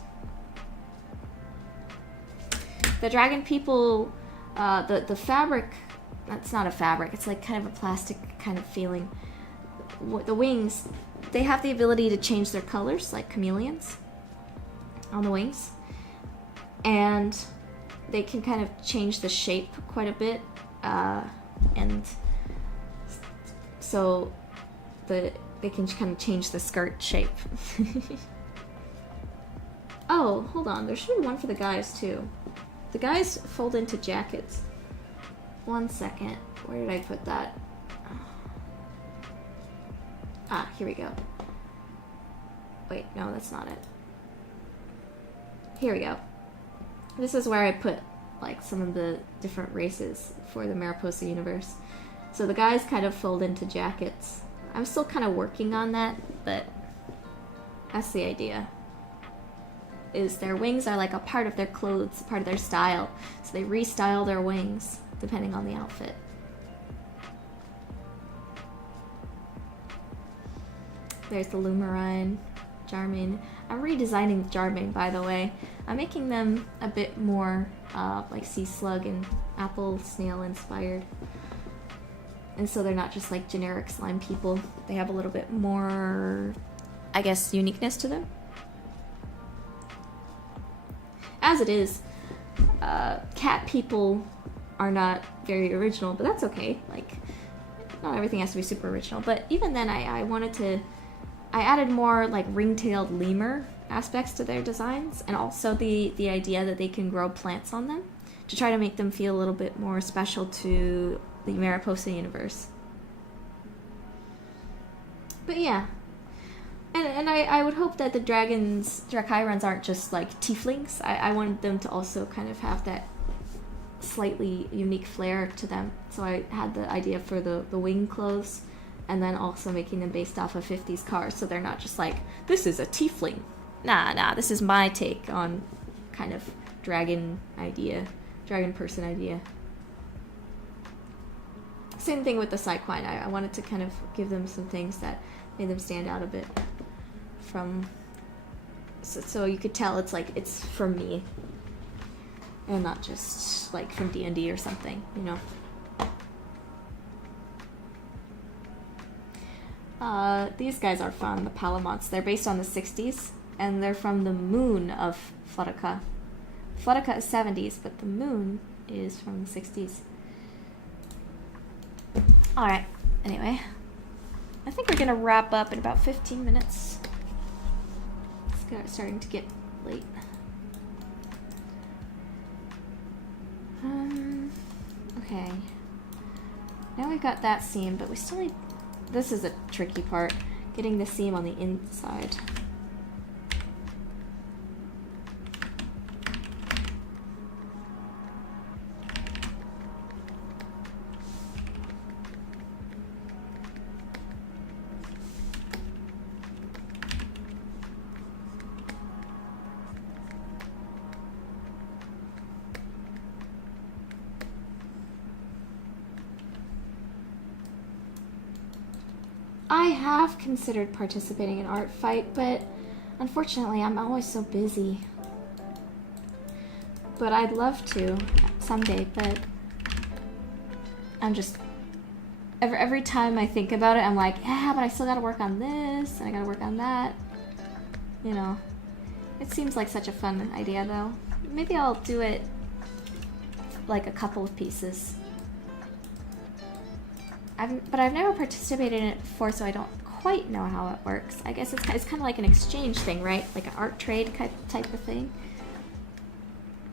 The dragon people, the fabric, that's not a fabric, it's like kind of a plastic kind of feeling. The wings, they have the ability to change their colors like chameleons on the wings. And they can kind of change the shape quite a bit. And so they can kind of change the skirt shape. Oh, hold on. There should be one for the guys too. The guys fold into jackets. 1 second. Where did I put that? Ah, here we go. Wait, no, that's not it. Here we go. This is where I put like some of the different races for the Mariposa universe. So the guys kind of fold into jackets. I'm still kind of working on that, but that's the idea. is their wings are like a part of their clothes, a part of their style. So they restyle their wings depending on the outfit. There's the Lumarine, Jarmine. I'm redesigning Jarmine, by the way. I'm making them a bit more like sea slug and apple snail inspired. And so they're not just like generic slime people. They have a little bit more, I guess, uniqueness to them. As it is, cat people are not very original, but that's okay. Like, not everything has to be super original. But even then, I wanted to... I added more like ring-tailed lemur aspects to their designs, and also the idea that they can grow plants on them to try to make them feel a little bit more special to the Mariposa universe. But yeah. And I would hope that the Dracairons aren't just like tieflings. I wanted them to also kind of have that slightly unique flair to them. So I had the idea for the wing clothes, and then also making them based off of 50s cars, so they're not just like, this is a tiefling. Nah, this is my take on kind of dragon person idea. Same thing with the Psyquine. I wanted to kind of give them some things that made them stand out a bit from, so you could tell it's like, it's from me, and not just like from D&D or something, you know? These guys are fun, the Palamots. They're based on the 60s, and they're from the moon of Flutica. Flutica is 70s, but the moon is from the 60s. Alright, anyway. I think we're gonna wrap up in about 15 minutes. It's starting to get late. Okay. Now we've got that seam, but we still need... This is a tricky part, getting the seam on the inside. I have considered participating in art fight, but unfortunately I'm always so busy. But I'd love to someday, but I'm just... Every time I think about it, I'm like, yeah, but I still gotta work on this, and I gotta work on that. You know. It seems like such a fun idea, though. Maybe I'll do it like a couple of pieces. But I've never participated in it before, so I don't quite know how it works. I guess it's kind of like an exchange thing, right? Like an art trade type of thing,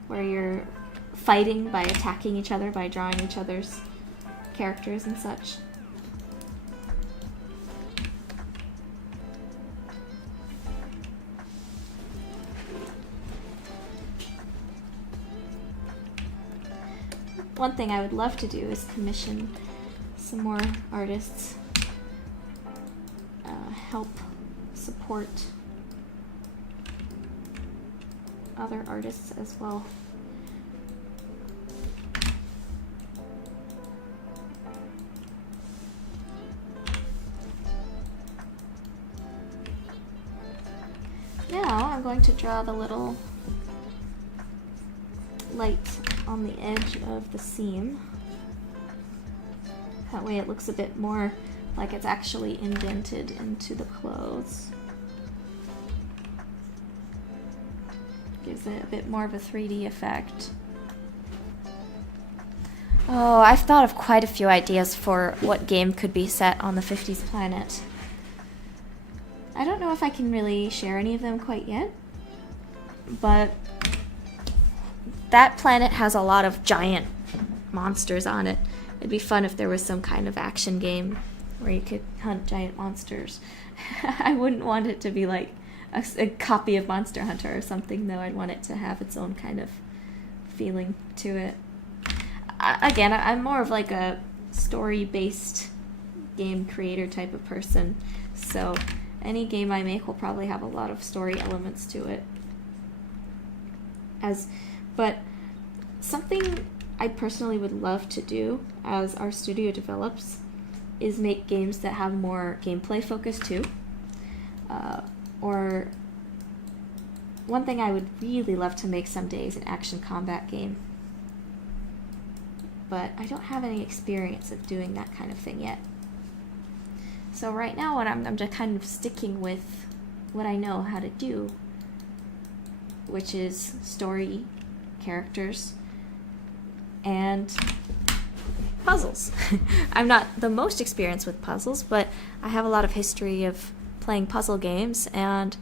where you're fighting by attacking each other, by drawing each other's characters and such. One thing I would love to do is commission some more artists, help support other artists as well. Now I'm going to draw the little light on the edge of the seam. That way it looks a bit more like it's actually indented into the clothes. Gives it a bit more of a 3D effect. Oh, I've thought of quite a few ideas for what game could be set on the 50s planet. I don't know if I can really share any of them quite yet, but that planet has a lot of giant monsters on it. It'd be fun if there was some kind of action game where you could hunt giant monsters. I wouldn't want it to be like a copy of Monster Hunter or something, though. I'd want it to have its own kind of feeling to it. Again, I'm more of like a story-based game creator type of person, so any game I make will probably have a lot of story elements to it. But something I personally would love to do as our studio develops is make games that have more gameplay focus too. Or one thing I would really love to make someday is an action combat game. But I don't have any experience of doing that kind of thing yet. So right now I'm just kind of sticking with what I know how to do, which is story, characters, and puzzles. I'm not the most experienced with puzzles, but I have a lot of history of playing puzzle games, and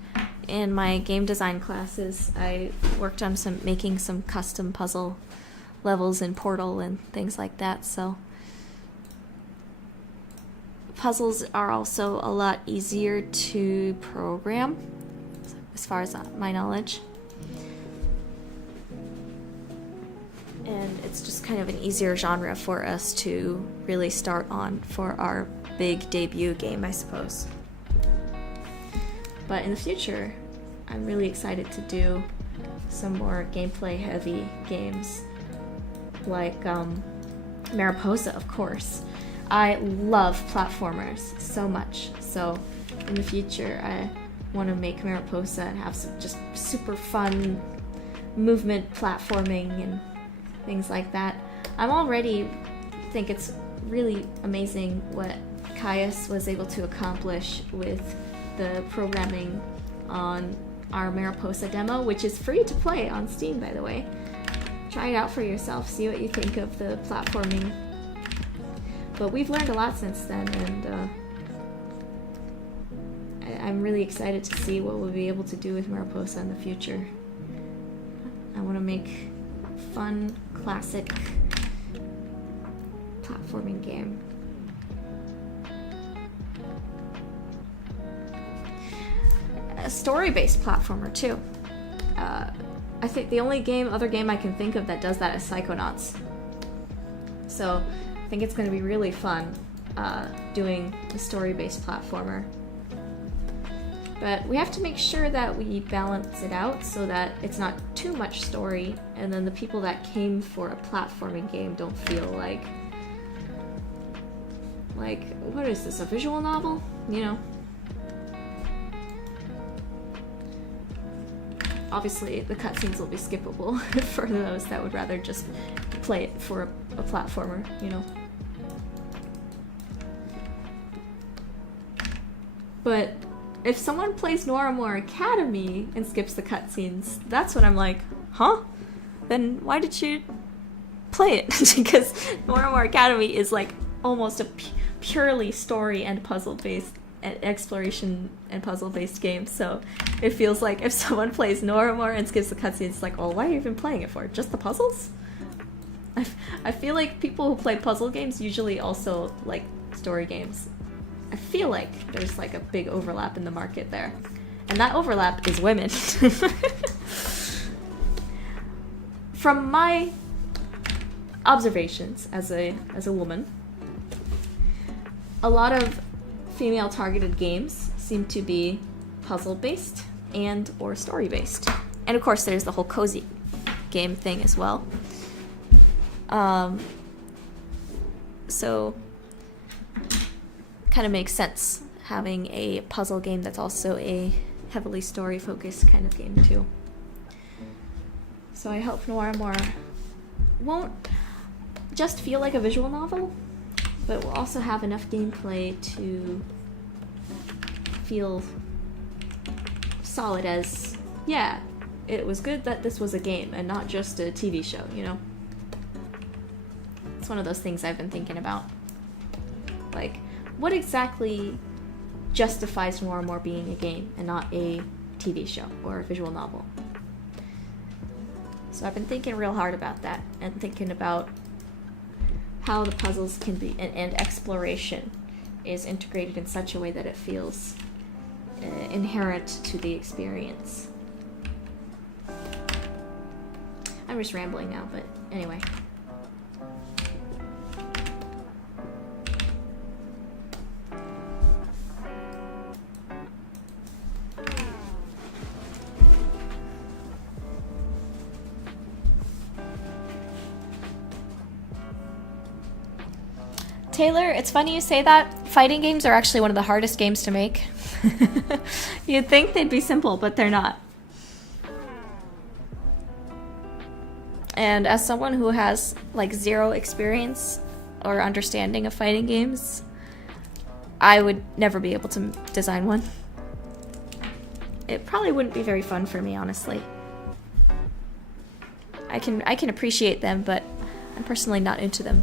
in my game design classes I worked on making some custom puzzle levels in Portal and things like that. So puzzles are also a lot easier to program as far as my knowledge. And it's just kind of an easier genre for us to really start on for our big debut game, I suppose. But in the future, I'm really excited to do some more gameplay heavy games like Mariposa, of course. I love platformers so much, so in the future I want to make Mariposa and have some just super fun movement platforming and things like that. I'm already think it's really amazing what Caius was able to accomplish with the programming on our Mariposa demo, which is free to play on Steam, by the way. Try it out for yourself, see what you think of the platforming. But we've learned a lot since then, and I'm really excited to see what we'll be able to do with Mariposa in the future. I want to make fun, classic platforming game. A story-based platformer too. I think the only other game I can think of that does that is Psychonauts. So I think it's going to be really fun doing a story-based platformer. But we have to make sure that we balance it out so that it's not too much story, and then the people that came for a platforming game don't feel like, what is this, a visual novel? You know? Obviously, the cutscenes will be skippable for those that would rather just play it for a platformer, you know? But if someone plays Noramore Academy and skips the cutscenes, that's when I'm like, huh? Then why did you play it? Because Noramore Academy is like almost a purely story and puzzle-based, exploration and puzzle-based game, so it feels like if someone plays Noramore and skips the cutscenes, it's like, oh, why are you even playing it for? Just the puzzles? I feel like people who play puzzle games usually also like story games. I feel like there's like a big overlap in the market there. And that overlap is women. From my observations as a woman, a lot of female targeted games seem to be puzzle based and or story based. And of course there's the whole cozy game thing as well. So kind of makes sense having a puzzle game that's also a heavily story focused kind of game too. So I hope Noramore won't just feel like a visual novel, but will also have enough gameplay to feel solid as, yeah, it was good that this was a game and not just a TV show, you know? It's one of those things I've been thinking about. Like, what exactly justifies Noramore being a game and not a TV show or a visual novel? So I've been thinking real hard about that, and thinking about how the puzzles can be, and exploration is integrated in such a way that it feels inherent to the experience. I'm just rambling now, but anyway. Taylor, it's funny you say that. Fighting games are actually one of the hardest games to make. You'd think they'd be simple, but they're not. And as someone who has like zero experience or understanding of fighting games, I would never be able to design one. It probably wouldn't be very fun for me, honestly. I can appreciate them, but I'm personally not into them.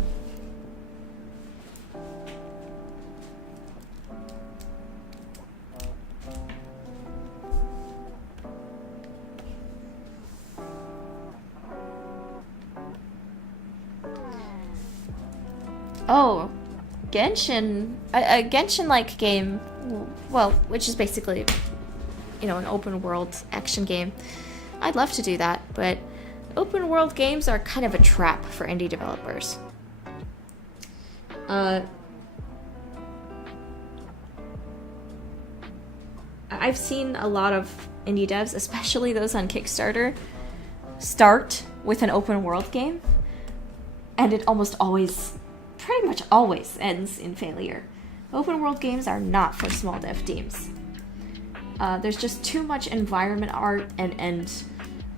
Oh, Genshin, a Genshin-like game, well, which is basically, you know, an open world action game. I'd love to do that, but open world games are kind of a trap for indie developers. I've seen a lot of indie devs, especially those on Kickstarter, start with an open world game, and it almost always, pretty much always, ends in failure. Open world games are not for small dev teams. There's just too much environment art and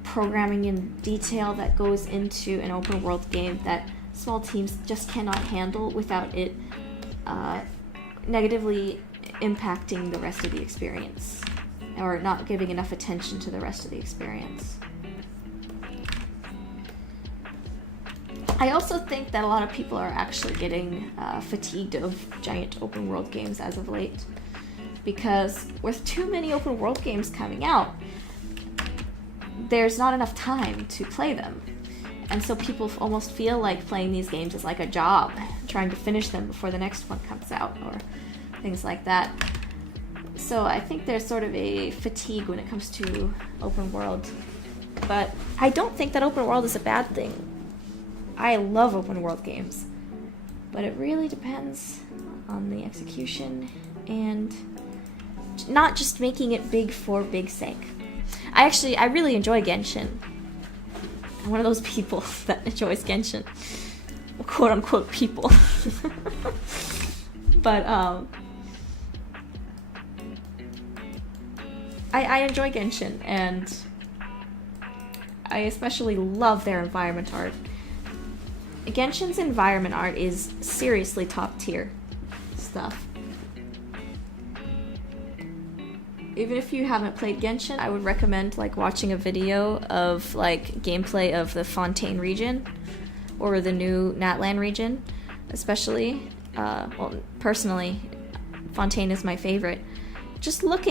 programming in detail that goes into an open world game that small teams just cannot handle without it negatively impacting the rest of the experience, or not giving enough attention to the rest of the experience. I also think that a lot of people are actually getting fatigued of giant open world games as of late, because with too many open world games coming out, there's not enough time to play them. And so people almost feel like playing these games is like a job, trying to finish them before the next one comes out, or things like that. So I think there's sort of a fatigue when it comes to open world. But I don't think that open world is a bad thing. I love open world games. But it really depends on the execution and not just making it big for big sake. I really enjoy Genshin. I'm one of those people that enjoys Genshin. Quote unquote people. But I enjoy Genshin, and I especially love their environment art. Genshin's environment art is seriously top tier stuff. Even if you haven't played Genshin, I would recommend like watching a video of like gameplay of the Fontaine region or the new Natlan region, especially. Well, personally, Fontaine is my favorite. Just watch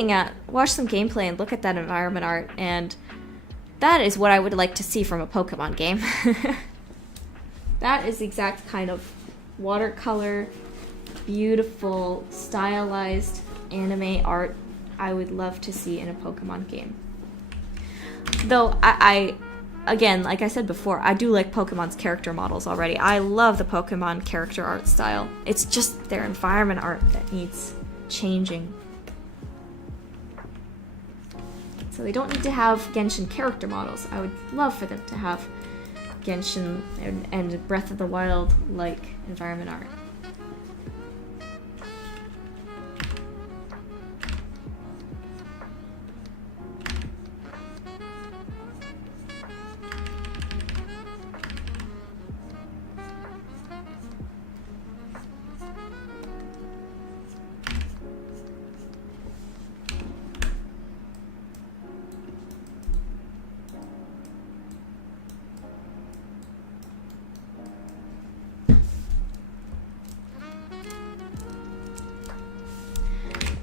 some gameplay and look at that environment art, and that is what I would like to see from a Pokemon game. That is the exact kind of watercolor, beautiful, stylized anime art I would love to see in a Pokemon game. Though I again, like I said before, I do like Pokemon's character models already. I love the Pokemon character art style. It's just their environment art that needs changing. So they don't need to have Genshin character models. I would love for them to have Genshin and Breath of the Wild like environment art.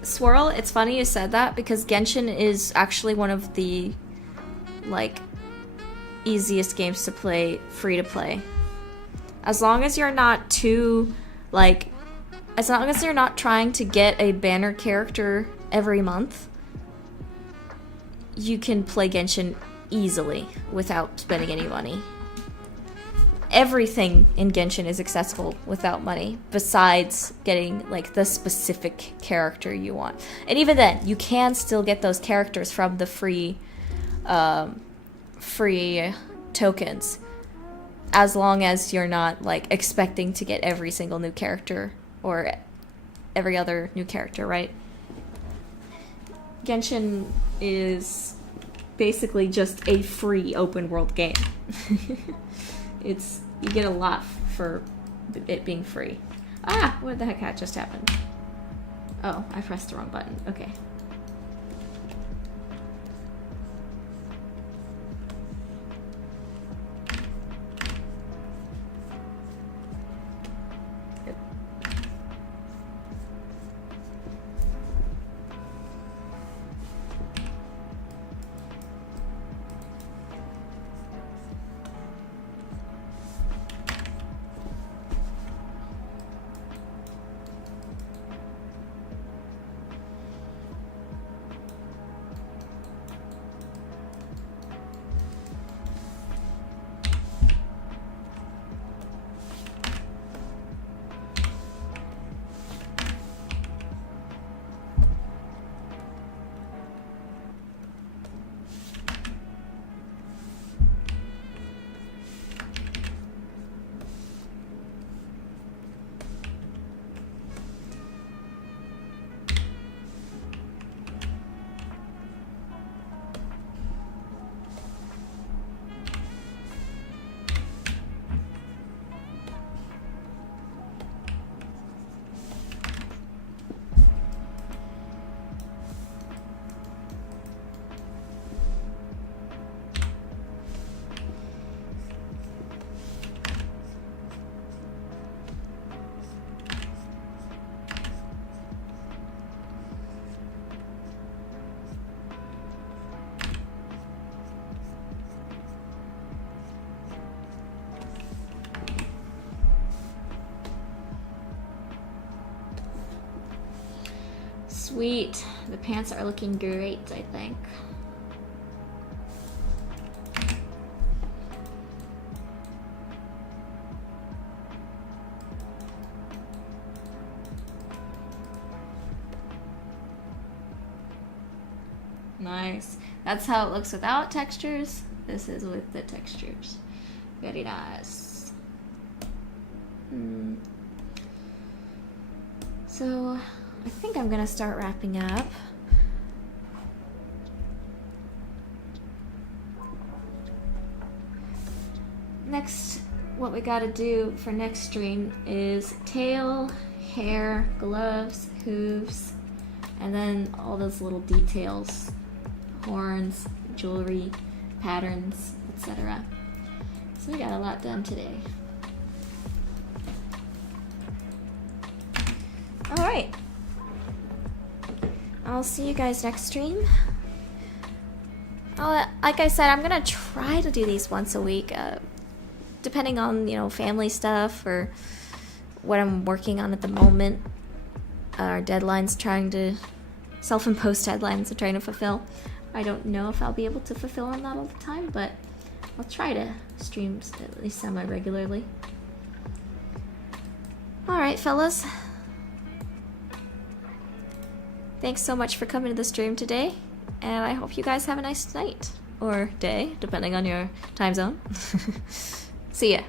Swirl, it's funny you said that because Genshin is actually one of the like easiest games to play free to play. As long as you're not too like, as long as you're not trying to get a banner character every month, you can play Genshin easily without spending any money. Everything in Genshin is accessible without money, besides getting like the specific character you want. And even then, you can still get those characters from the free tokens. as long as you're not like expecting to get every single new character or every other new character, right? Genshin is basically just a free open world game. You get a lot for it being free. Ah, what the heck just happened? Oh, I pressed the wrong button. Okay. Sweet. The pants are looking great, I think. Nice. That's how it looks without textures. This is with the textures. Very nice. So, I think I'm gonna start wrapping up. Next, what we gotta do for next stream is tail, hair, gloves, hooves, and then all those little details. Horns, jewelry, patterns, etc. So we got a lot done today. Alright. I'll see you guys next stream. Like I said, I'm gonna try to do these once a week, depending on, family stuff or what I'm working on at the moment. Our deadlines, self-imposed deadlines I'm trying to fulfill. I don't know if I'll be able to fulfill them all the time, but I'll try to stream at least semi-regularly. Alright, fellas. Thanks so much for coming to the stream today, and I hope you guys have a nice night. Or day, depending on your time zone. See ya.